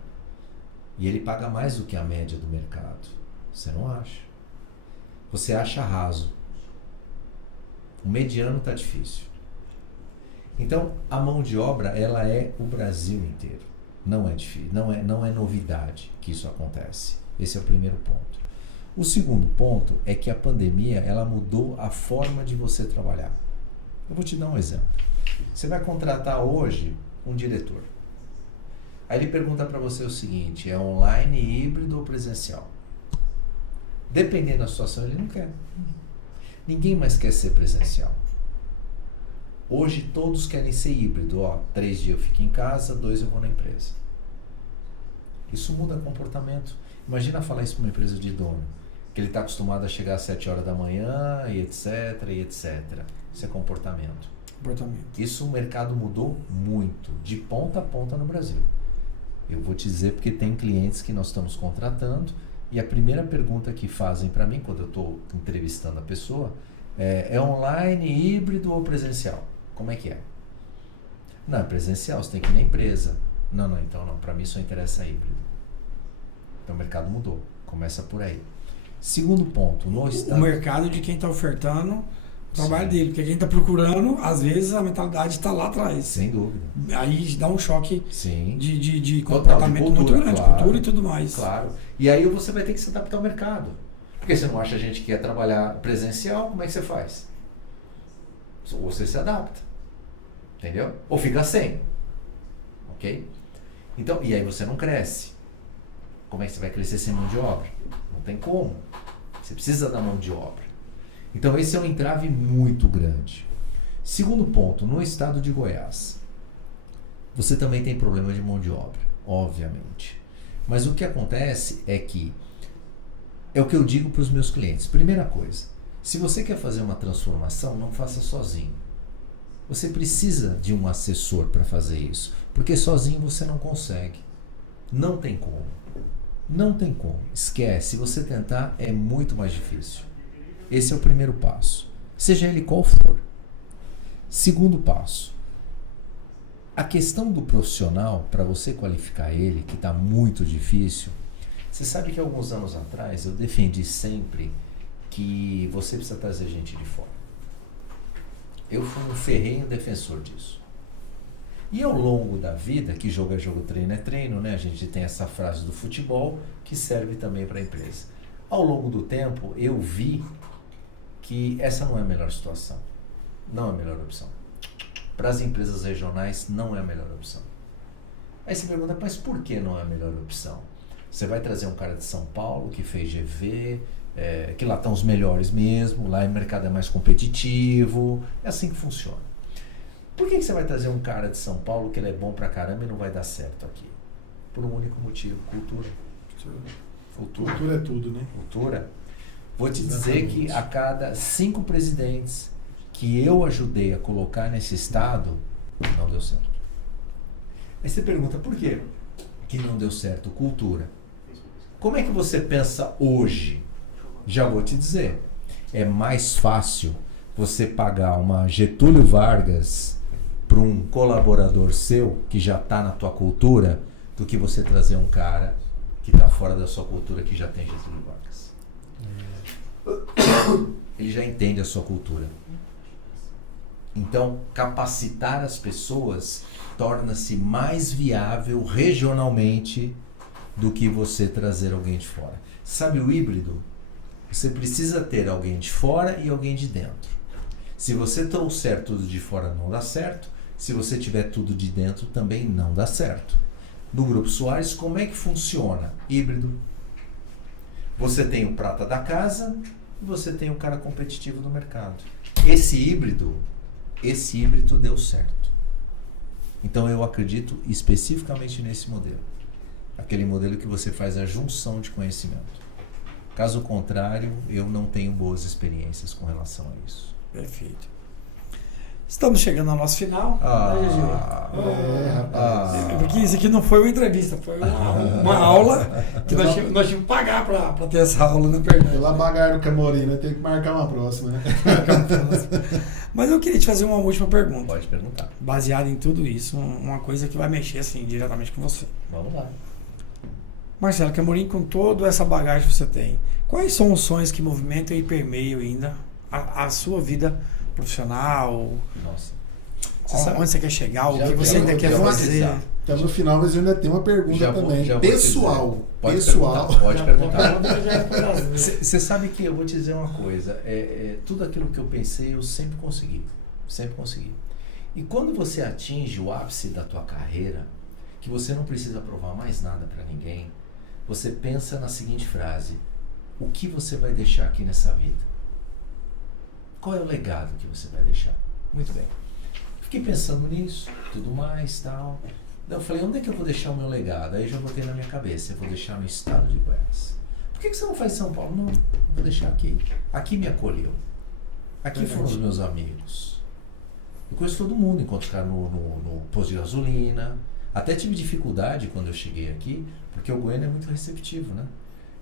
E ele paga mais do que a média do mercado. Você não acha? Você acha raso. O mediano está difícil. Então, a mão de obra, ela é o Brasil inteiro. Não é difícil, não é novidade que isso acontece. Esse é o primeiro ponto. O segundo ponto é que a pandemia, ela mudou a forma de você trabalhar. Eu vou te dar um exemplo. Você vai contratar hoje um diretor. Aí ele pergunta para você o seguinte, é online, híbrido ou presencial? Dependendo da situação, ele não quer. Ninguém mais quer ser presencial. Hoje todos querem ser híbrido. 3 dias eu fico em casa, 2 eu vou na empresa. Isso muda comportamento. Imagina falar isso para uma empresa de dono, que ele está acostumado a chegar às 7 horas da manhã e etc, e etc. Isso é comportamento. Isso o mercado mudou muito, de ponta a ponta no Brasil. Eu vou te dizer porque tem clientes que nós estamos contratando e a primeira pergunta que fazem para mim, quando eu estou entrevistando a pessoa, é online, híbrido ou presencial? Como é que é? Não, é presencial, você tem que ir na empresa. Não, então não, para mim só interessa híbrido. Então o mercado mudou, começa por aí. Segundo ponto, o mercado de quem está ofertando o trabalho dele, porque quem está procurando, às vezes a mentalidade está lá atrás. Sem dúvida. Aí dá um choque Sim. de Total, comportamento de cultura, muito grande, claro, cultura e tudo mais. Claro. E aí você vai ter que se adaptar ao mercado. Porque você não acha gente que quer trabalhar presencial, como é que você faz? Ou você se adapta. Entendeu? Ou fica sem. Ok? Então, e aí você não cresce. Como é que você vai crescer sem mão de obra? Não tem como. Você precisa da mão de obra. Então esse é um entrave muito grande. Segundo ponto, no estado de Goiás, você também tem problema de mão de obra, obviamente. Mas o que acontece é que, é o que eu digo para os meus clientes. Primeira coisa, se você quer fazer uma transformação, não faça sozinho. Você precisa de um assessor para fazer isso, porque sozinho você não consegue. Não tem como. Não tem como. Esquece. Se você tentar, é muito mais difícil. Esse é o primeiro passo. Seja ele qual for. Segundo passo. A questão do profissional, para você qualificar ele, que está muito difícil, você sabe que alguns anos atrás eu defendi sempre que você precisa trazer gente de fora. Eu fui um ferrenho defensor disso. E ao longo da vida, que jogo é jogo, treino é treino, né? A gente tem essa frase do futebol que serve também para a empresa. Ao longo do tempo, eu vi que essa não é a melhor situação. Não é a melhor opção. Para as empresas regionais, não é a melhor opção. Aí você pergunta, mas por que não é a melhor opção? Você vai trazer um cara de São Paulo que fez GV, que lá estão os melhores mesmo, lá o mercado é mais competitivo, é assim que funciona. Por que você vai trazer um cara de São Paulo que ele é bom pra caramba e não vai dar certo aqui? Por um único motivo, cultura. Cultura é tudo, né? Cultura. Vou te dizer que a cada 5 presidentes que eu ajudei a colocar nesse estado, não deu certo. Aí você pergunta, por quê que não deu certo? Cultura. Como é que você pensa hoje? Já vou te dizer. É mais fácil você pagar uma Getúlio Vargas para um colaborador seu que já está na tua cultura do que você trazer um cara que está fora da sua cultura que já tem Getúlio Vargas. Ele já entende a sua cultura. Então, capacitar as pessoas torna-se mais viável regionalmente do que você trazer alguém de fora. Sabe o híbrido? Você precisa ter alguém de fora e alguém de dentro. Se você trouxer tudo de fora, não dá certo. Se você tiver tudo de dentro, também não dá certo. No Grupo Soares, como é que funciona? Híbrido. Você tem o prata da casa e você tem o cara competitivo do mercado. Esse híbrido deu certo. Então eu acredito especificamente nesse modelo. Aquele modelo que você faz a junção de conhecimento. Caso contrário, eu não tenho boas experiências com relação a isso. Perfeito. Estamos chegando ao nosso final. Rapaz. Porque isso aqui não foi uma entrevista, foi uma aula que nós tivemos que pagar para ter essa aula, na verdade. Pela bagar do Camorim, né? Tem que marcar uma próxima, né? Mas eu queria te fazer uma última pergunta. Pode perguntar. Baseada em tudo isso, uma coisa que vai mexer assim diretamente com você. Vamos lá. Marcelo Camorim, com toda essa bagagem que você tem, quais são os sonhos que movimentam e permeiam ainda a sua vida profissional? Nossa. Onde você quer chegar? O Já que você tenho, ainda quer já vou fazer? avisar. Estamos no final, mas eu ainda tenho uma pergunta Já vou também. te Pessoal. dizer. Pode Pessoal. perguntar. Você sabe que eu vou te dizer uma coisa. Tudo aquilo que eu pensei, eu sempre consegui. Sempre consegui. E quando você atinge o ápice da tua carreira, que você não precisa provar mais nada para ninguém, você pensa na seguinte frase: o que você vai deixar aqui nessa vida? Qual é o legado que você vai deixar? Muito bem. Fiquei pensando nisso, tudo mais, tal. Daí eu falei, onde é que eu vou deixar o meu legado? Aí eu já botei na minha cabeça, eu vou deixar no estado de Goiás. Por que você não faz em São Paulo? Não, vou deixar aqui. Aqui me acolheu. Aqui foram os meus amigos. Eu conheço todo mundo, encontro cara no posto de gasolina. Até tive dificuldade quando eu cheguei aqui, porque o goiano é muito receptivo, né?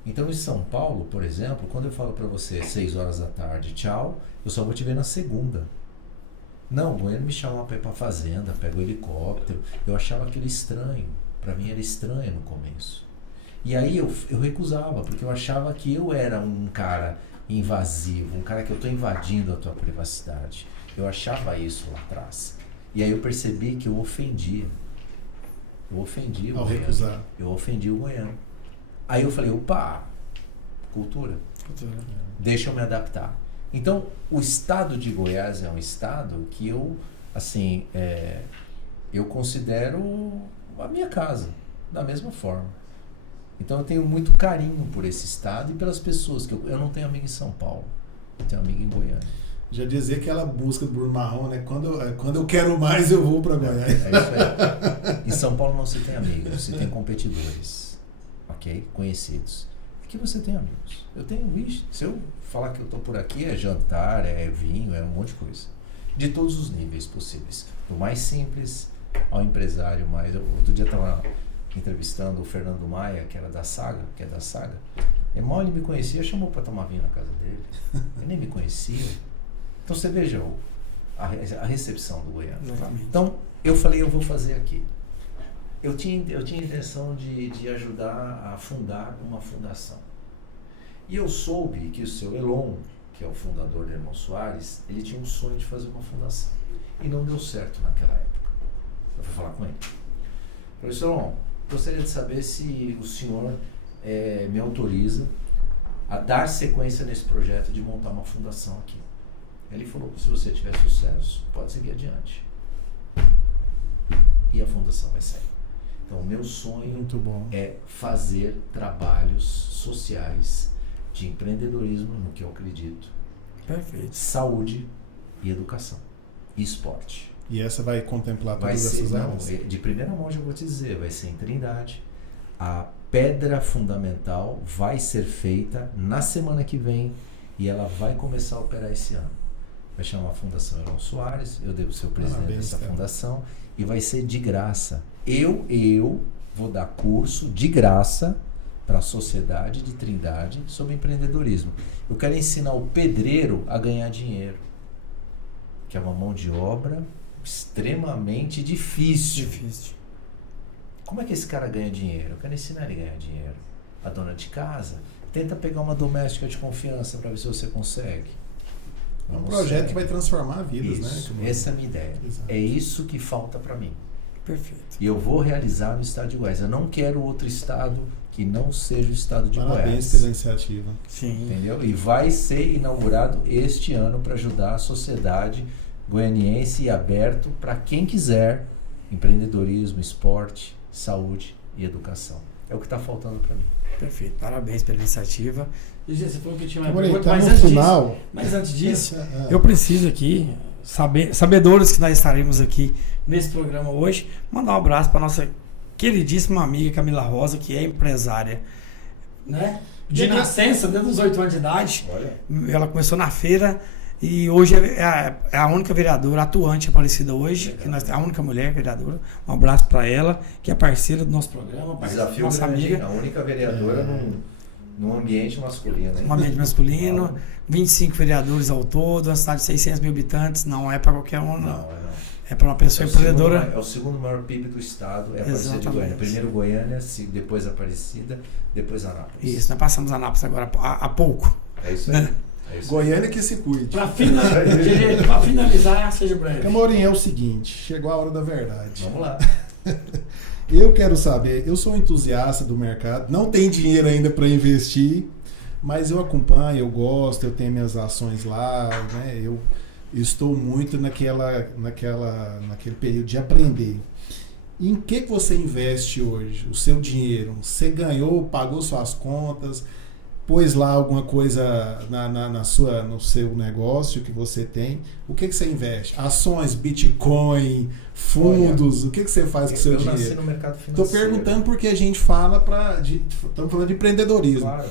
Então em São Paulo, por exemplo, quando eu falo para você 6 horas da tarde, tchau, eu só vou te ver na segunda. Não, o goiano me chamava para ir para a fazenda, pega o helicóptero. Eu achava aquilo estranho. Para mim era estranho no começo. E aí eu recusava, porque eu achava que eu era um cara invasivo, um cara que eu estou invadindo a tua privacidade. Eu achava isso lá atrás. E aí eu percebi que eu ofendia. Eu ofendi o Ao goiano. recusar. Eu ofendi o goiano. Aí eu falei, opa, cultura. Deixa eu me adaptar. Então, o estado de Goiás é um estado que eu, assim, eu considero a minha casa, da mesma forma. Então, eu tenho muito carinho por esse estado e pelas pessoas que eu não tenho amigo em São Paulo, eu tenho amigo em Goiânia. Já dizia aquela busca do Bruno Marrone, né? Quando eu quero mais, eu vou para Goiás. É isso aí. Em São Paulo não se tem amigos, se tem competidores, ok? Conhecidos. Aqui você tem amigos. Eu tenho, se eu falar que eu estou por aqui, é jantar, é vinho, é um monte de coisa. De todos os níveis possíveis. Do mais simples ao empresário mais... Outro dia eu estava entrevistando o Fernando Maia, que é da Saga. Mal ele me conhecia, chamou para tomar vinho na casa dele. Ele nem me conhecia. Então você veja a recepção do goiano. Exatamente. Então eu falei, eu vou fazer aqui. Eu tinha a intenção de ajudar a fundar uma fundação. E eu soube que o seu Elon, que é o fundador do Irmão Soares, ele tinha um sonho de fazer uma fundação. E não deu certo naquela época. Eu fui falar com ele. Falei, seu Elon, gostaria de saber se o senhor me autoriza a dar sequência nesse projeto de montar uma fundação aqui. Ele falou, se você tiver sucesso, pode seguir adiante. E a fundação vai sair. Então, o meu sonho Muito bom. é fazer trabalhos sociais de empreendedorismo, no que eu acredito, Perfeito. saúde e educação. E esporte. E essa vai contemplar Vai todas ser, essas não, áreas? de primeira mão já vou te dizer, vai ser em Trindade. A pedra fundamental vai ser feita na semana que vem e ela vai começar a operar esse ano. Vai chamar a Fundação Irmão Soares, eu devo ser o presidente Parabéns, dessa cara. fundação e vai ser de graça. Eu vou dar curso de graça para a sociedade de Trindade sobre empreendedorismo. Eu quero ensinar o pedreiro a ganhar dinheiro, que é uma mão de obra extremamente difícil. Como é que esse cara ganha dinheiro? Eu quero ensinar ele a ganhar dinheiro. A dona de casa, tenta pegar uma doméstica de confiança para ver se você consegue. É um projeto que vai transformar vidas, isso, né? essa é a minha ideia. Exato. É isso que falta para mim. Perfeito. E eu vou realizar no estado de Goiás. Eu não quero outro estado que não seja o estado de Parabéns Goiás. pela iniciativa. Sim. Entendeu? E vai ser inaugurado este ano para ajudar a sociedade goianiense e aberto para quem quiser empreendedorismo, esporte, saúde e educação. É o que está faltando para mim. Perfeito. Parabéns pela iniciativa. E você falou que tinha uma Camorim, pergunta, tá mas no antes final. disso, mas antes disso, É. eu preciso aqui, sabedores que nós estaremos aqui nesse programa hoje, mandar um abraço para nossa queridíssima amiga Camila Rosa, que é empresária, né? De nascença, desde os 8 anos de idade. Olha. Ela começou na feira e hoje é a única vereadora atuante Aparecida hoje, que nós, a única mulher vereadora. Um abraço para ela, que é parceira do nosso programa, Desafio nossa grande, amiga. a única vereadora num ambiente masculino. Hein? Um ambiente masculino, 25 vereadores ao todo, uma cidade de 600 mil habitantes, não é para qualquer um, não. É para uma pessoa empreendedora. É o segundo maior PIB do estado, é Aparecida de Exatamente. Goiânia. Primeiro Goiânia, depois Aparecida, depois Anápolis. Isso, nós passamos a Anápolis agora há pouco. É isso aí. Né? É isso aí. Goiânia que se cuide. Para finalizar, seja breve. Camorim, é o seguinte, chegou a hora da verdade. Vamos lá. Eu quero saber, eu sou um entusiasta do mercado, não tenho dinheiro ainda para investir, mas eu acompanho, eu gosto, eu tenho minhas ações lá, né? Eu estou muito naquele período de aprender. Em que você investe hoje o seu dinheiro? Você ganhou, pagou suas contas, pôs lá alguma coisa no seu negócio que você tem? O que você investe? Ações, Bitcoin, fundos? O que você faz com o seu Eu nasci dinheiro? no mercado financeiro. Estou perguntando porque a gente estamos falando de empreendedorismo. Claro.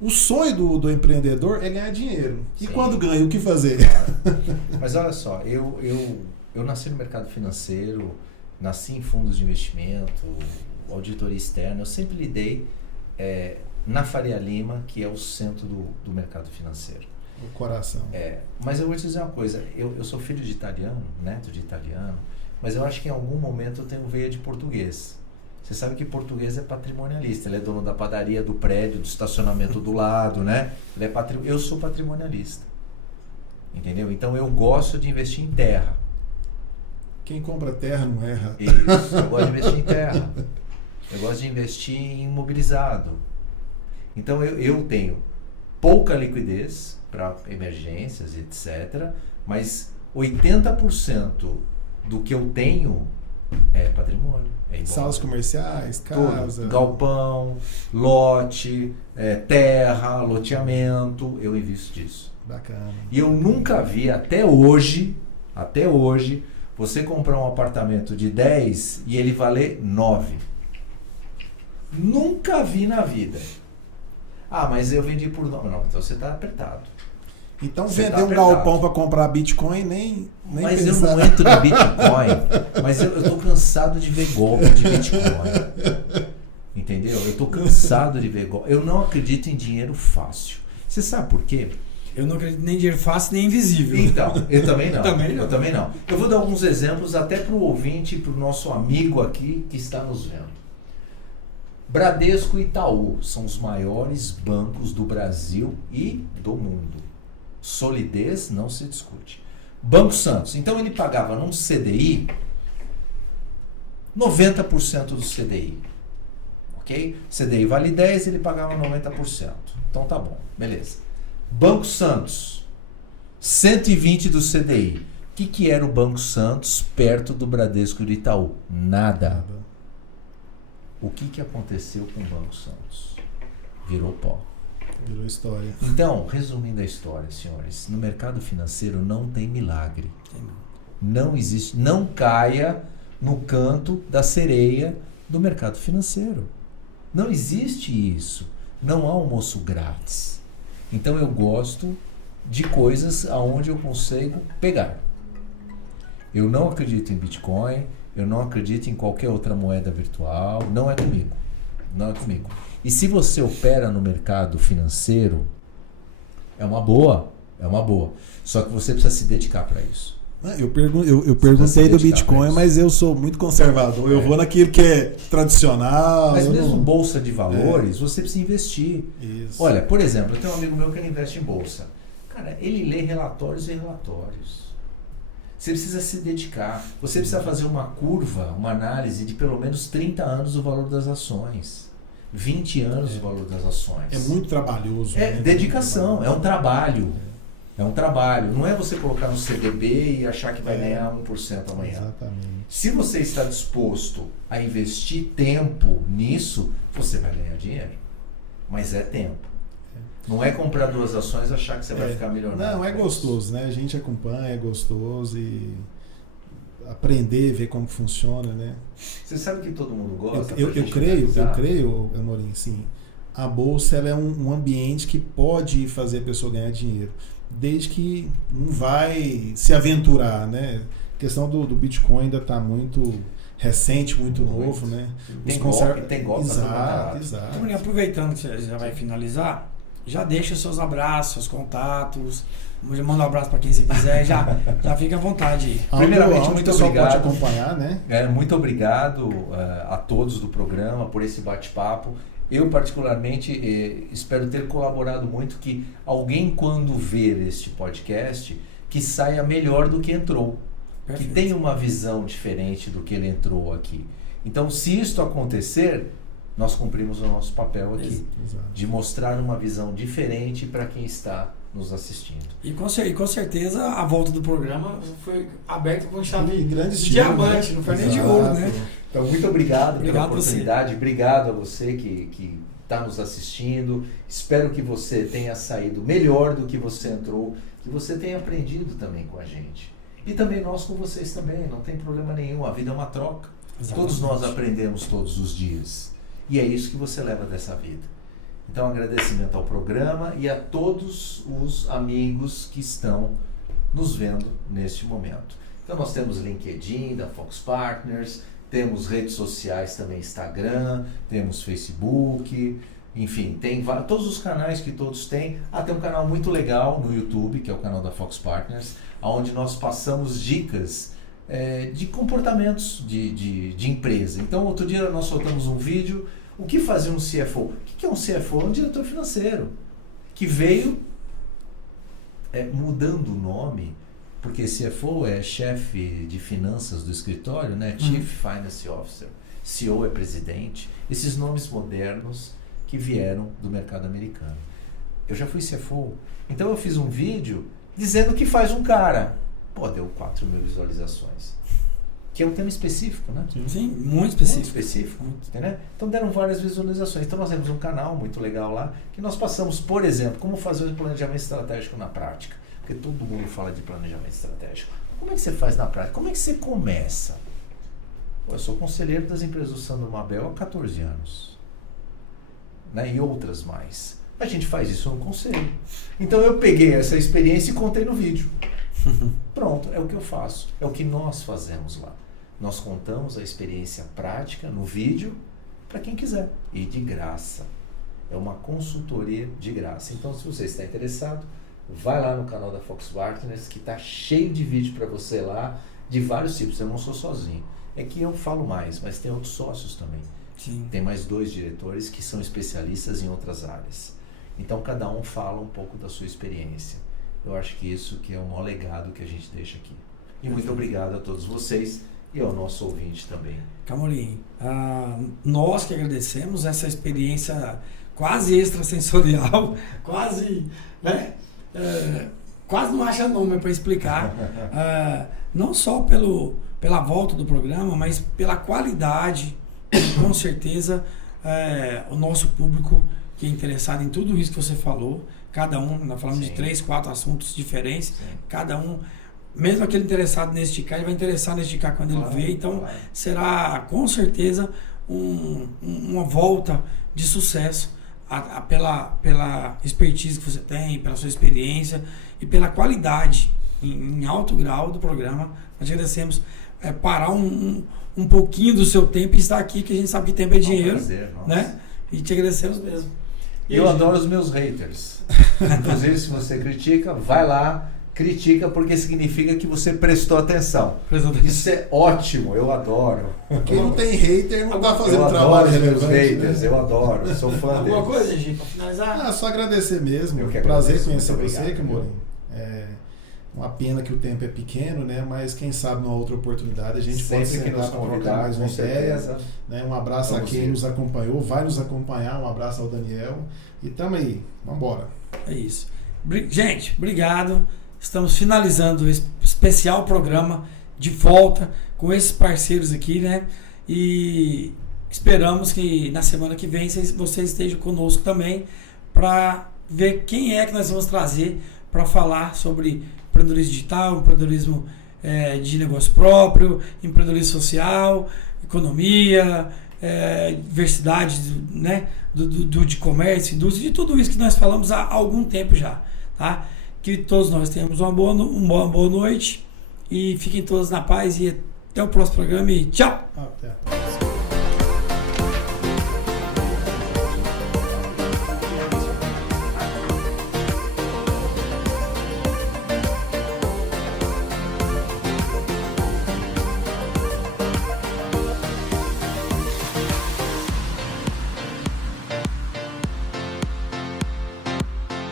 O sonho do empreendedor é ganhar dinheiro. E Sim. quando ganha, o que fazer? Mas olha só, eu nasci no mercado financeiro, nasci em fundos de investimento, auditoria externa, eu sempre lidei na Faria Lima, que é o centro do mercado financeiro. O coração. Mas eu vou te dizer uma coisa, eu sou filho de italiano, neto de italiano, mas eu acho que em algum momento eu tenho veia de português. Você sabe que português é patrimonialista, ele é dono da padaria, do prédio, do estacionamento do lado, né? Eu sou patrimonialista, entendeu? Então eu gosto de investir em terra. Quem compra terra não erra. Isso, eu gosto de investir em terra. Eu gosto de investir em imobilizado. Então eu tenho pouca liquidez para emergências, etc. Mas 80% do que eu tenho é patrimônio. Salas comerciais, casa. Galpão, lote, terra, loteamento, eu invisto disso. Bacana. E eu nunca vi até hoje, você comprar um apartamento de 10 e ele valer 9. Nunca vi na vida. Ah, mas eu vendi por 9. Não, então você está apertado. Então Você vender tá um apertado. galpão para comprar Bitcoin nem Mas pensar. eu não entro no Bitcoin. Mas eu tô cansado de ver golpe de Bitcoin. Entendeu? Eu tô cansado de ver golpe. Eu não acredito em dinheiro fácil. Você sabe por quê? Eu não acredito nem em dinheiro fácil, nem invisível. Então, eu também não. Também não. Eu também não. Eu vou dar alguns exemplos até para o ouvinte e para o nosso amigo aqui que está nos vendo. Bradesco e Itaú são os maiores bancos do Brasil e do mundo. Solidez não se discute. Banco Santos. Então ele pagava num CDI 90% do CDI. Ok? CDI vale 10, ele pagava 90%. Então tá bom, beleza. Banco Santos, 120 do CDI. O que era o Banco Santos perto do Bradesco e do Itaú? Nada. O que aconteceu com o Banco Santos? Virou pó. Virou história. Então, resumindo a história, senhores, no mercado financeiro não tem milagre. Não existe. Não caia no canto da sereia do mercado financeiro. Não existe isso. Não há almoço grátis. Então eu gosto de coisas aonde eu consigo pegar. Eu não acredito em Bitcoin, eu não acredito em qualquer outra moeda virtual, não é comigo. Não é comigo. E se você opera no mercado financeiro, é uma boa. Só que você precisa se dedicar para isso. Eu perguntei do Bitcoin, mas eu sou muito conservador. Eu vou naquilo que é tradicional. Mas mesmo bolsa de valores, você precisa investir. Isso. Olha, por exemplo, eu tenho um amigo meu que ele investe em bolsa. Cara, ele lê relatórios e relatórios. Você precisa se dedicar. Você precisa fazer uma curva, uma análise de pelo menos 30 anos do valor das ações. 20 anos do valor das ações. É muito trabalhoso. É né? dedicação, é um trabalho. É um trabalho. Não é você colocar no CDB e achar que vai ganhar 1% amanhã. Exatamente. Se você está disposto a investir tempo nisso, você vai ganhar dinheiro. Mas é tempo. Não é comprar 2 ações e achar que você vai ficar milionário. Não, é gostoso, né? A gente acompanha, é gostoso e aprender, ver como funciona, né? Você sabe que todo mundo gosta? Eu creio, Amorim, sim. A bolsa ela é um ambiente que pode fazer a pessoa ganhar dinheiro, desde que não vai se aventurar, né? A questão do Bitcoin ainda está muito recente, muito novo, né? Tem golpe. Exato. Aproveitando que você já vai finalizar, já deixa os seus abraços, seus contatos, manda um abraço para quem você quiser, já fica à vontade. Primeiramente, muito obrigado. Pode acompanhar, né? Muito obrigado a todos do programa por esse bate-papo. Eu, particularmente, espero ter colaborado muito que alguém, quando ver este podcast, que saia melhor do que entrou. Perfeito. Que tenha uma visão diferente do que ele entrou aqui. Então, se isto acontecer, nós cumprimos o nosso papel aqui. Exato. De mostrar uma visão diferente para quem está nos assistindo. E com certeza a volta do programa foi aberta com chave de diamante, não foi nem de ouro, né? Então, muito obrigado pela oportunidade. Obrigado a você que está nos assistindo. Espero que você tenha saído melhor do que você entrou, que você tenha aprendido também com a gente. E também nós com vocês também, não tem problema nenhum. A vida é uma troca. Exatamente. Todos nós aprendemos todos os dias. E é isso que você leva dessa vida. Então, agradecimento ao programa e a todos os amigos que estão nos vendo neste momento. Então, nós temos LinkedIn da Fox Partners, temos redes sociais também, Instagram, temos Facebook, enfim, tem todos os canais que todos têm. Tem um canal muito legal no YouTube, que é o canal da Fox Partners, onde nós passamos dicas de comportamentos de empresa. Então, outro dia nós soltamos um vídeo. O que fazia um CFO? O que é um CFO? É um diretor financeiro que veio mudando o nome, porque CFO é chefe de finanças do escritório, né? Chief Finance Officer, CEO é presidente, esses nomes modernos que vieram do mercado americano. Eu já fui CFO, então eu fiz um vídeo dizendo o que faz um cara. Deu 4.000 visualizações. Que é um tema específico, né? Sim, muito específico. Muito específico, entendeu? Então deram várias visualizações. Então nós temos um canal muito legal lá, que nós passamos, por exemplo, como fazer o planejamento estratégico na prática. Porque todo mundo fala de planejamento estratégico. Como é que você faz na prática? Como é que você começa? Eu sou conselheiro das empresas do Sandro Mabel há 14 anos. Né? E outras mais. A gente faz isso no conselho. Então eu peguei essa experiência e contei no vídeo. Pronto, é o que eu faço. É o que nós fazemos lá. Nós contamos a experiência prática no vídeo para quem quiser. E de graça. É uma consultoria de graça. Então, se você está interessado, vai lá no canal da Fox Partners, que está cheio de vídeo para você lá, de vários tipos. Eu não sou sozinho. É que eu falo mais, mas tem outros sócios também. Sim. Tem mais 2 diretores que são especialistas em outras áreas. Então, cada um fala um pouco da sua experiência. Eu acho que isso que é o maior legado que a gente deixa aqui. E muito obrigado a todos vocês e ao nosso ouvinte também. Camorim, nós que agradecemos essa experiência quase extrasensorial, quase, né? Quase não acha nome para explicar. Não só pela volta do programa, mas pela qualidade, com certeza, o nosso público que é interessado em tudo isso que você falou, cada um, nós falamos de 3, 4 assuntos diferentes, cada um, mesmo aquele interessado nesse esticar, ele vai interessar nesse esticar quando ele vê, então será com certeza uma volta de sucesso pela expertise que você tem, pela sua experiência e pela qualidade em alto grau do programa. Nós agradecemos parar um pouquinho do seu tempo e estar aqui, que a gente sabe que tempo é dinheiro, prazer, né? E te agradecemos mesmo. Eu adoro os meus haters. Inclusive, se você critica, vai lá, critica, porque significa que você prestou atenção. Isso é ótimo, eu adoro. Quem não tem hater não está fazendo trabalho relevante. Meus haters, né? Eu adoro, sou fã deles. Alguma coisa, gente, para finalizar? Só agradecer mesmo. Eu que prazer agradeço, conhecer muito você, Camorim. Uma pena que o tempo é pequeno, né? Mas quem sabe numa outra oportunidade a gente pode Sempre que nos sentar para trocar convidar, mais com uma ideia. certeza. Né? Um abraço a Vamos quem ir. nos acompanhou, vai nos acompanhar. Um abraço ao Daniel. E tamo aí, vambora. É isso. Gente, obrigado. Estamos finalizando esse especial programa de volta com esses parceiros aqui, né? E esperamos que na semana que vem vocês estejam conosco também para ver quem é que nós vamos trazer para falar sobre empreendedorismo digital, empreendedorismo de negócio próprio, empreendedorismo social, economia, diversidade, né? do de comércio, indústria, de tudo isso que nós falamos há algum tempo já, tá? Que todos nós tenhamos uma boa noite e fiquem todos na paz e até o próximo programa e tchau! Até a próxima.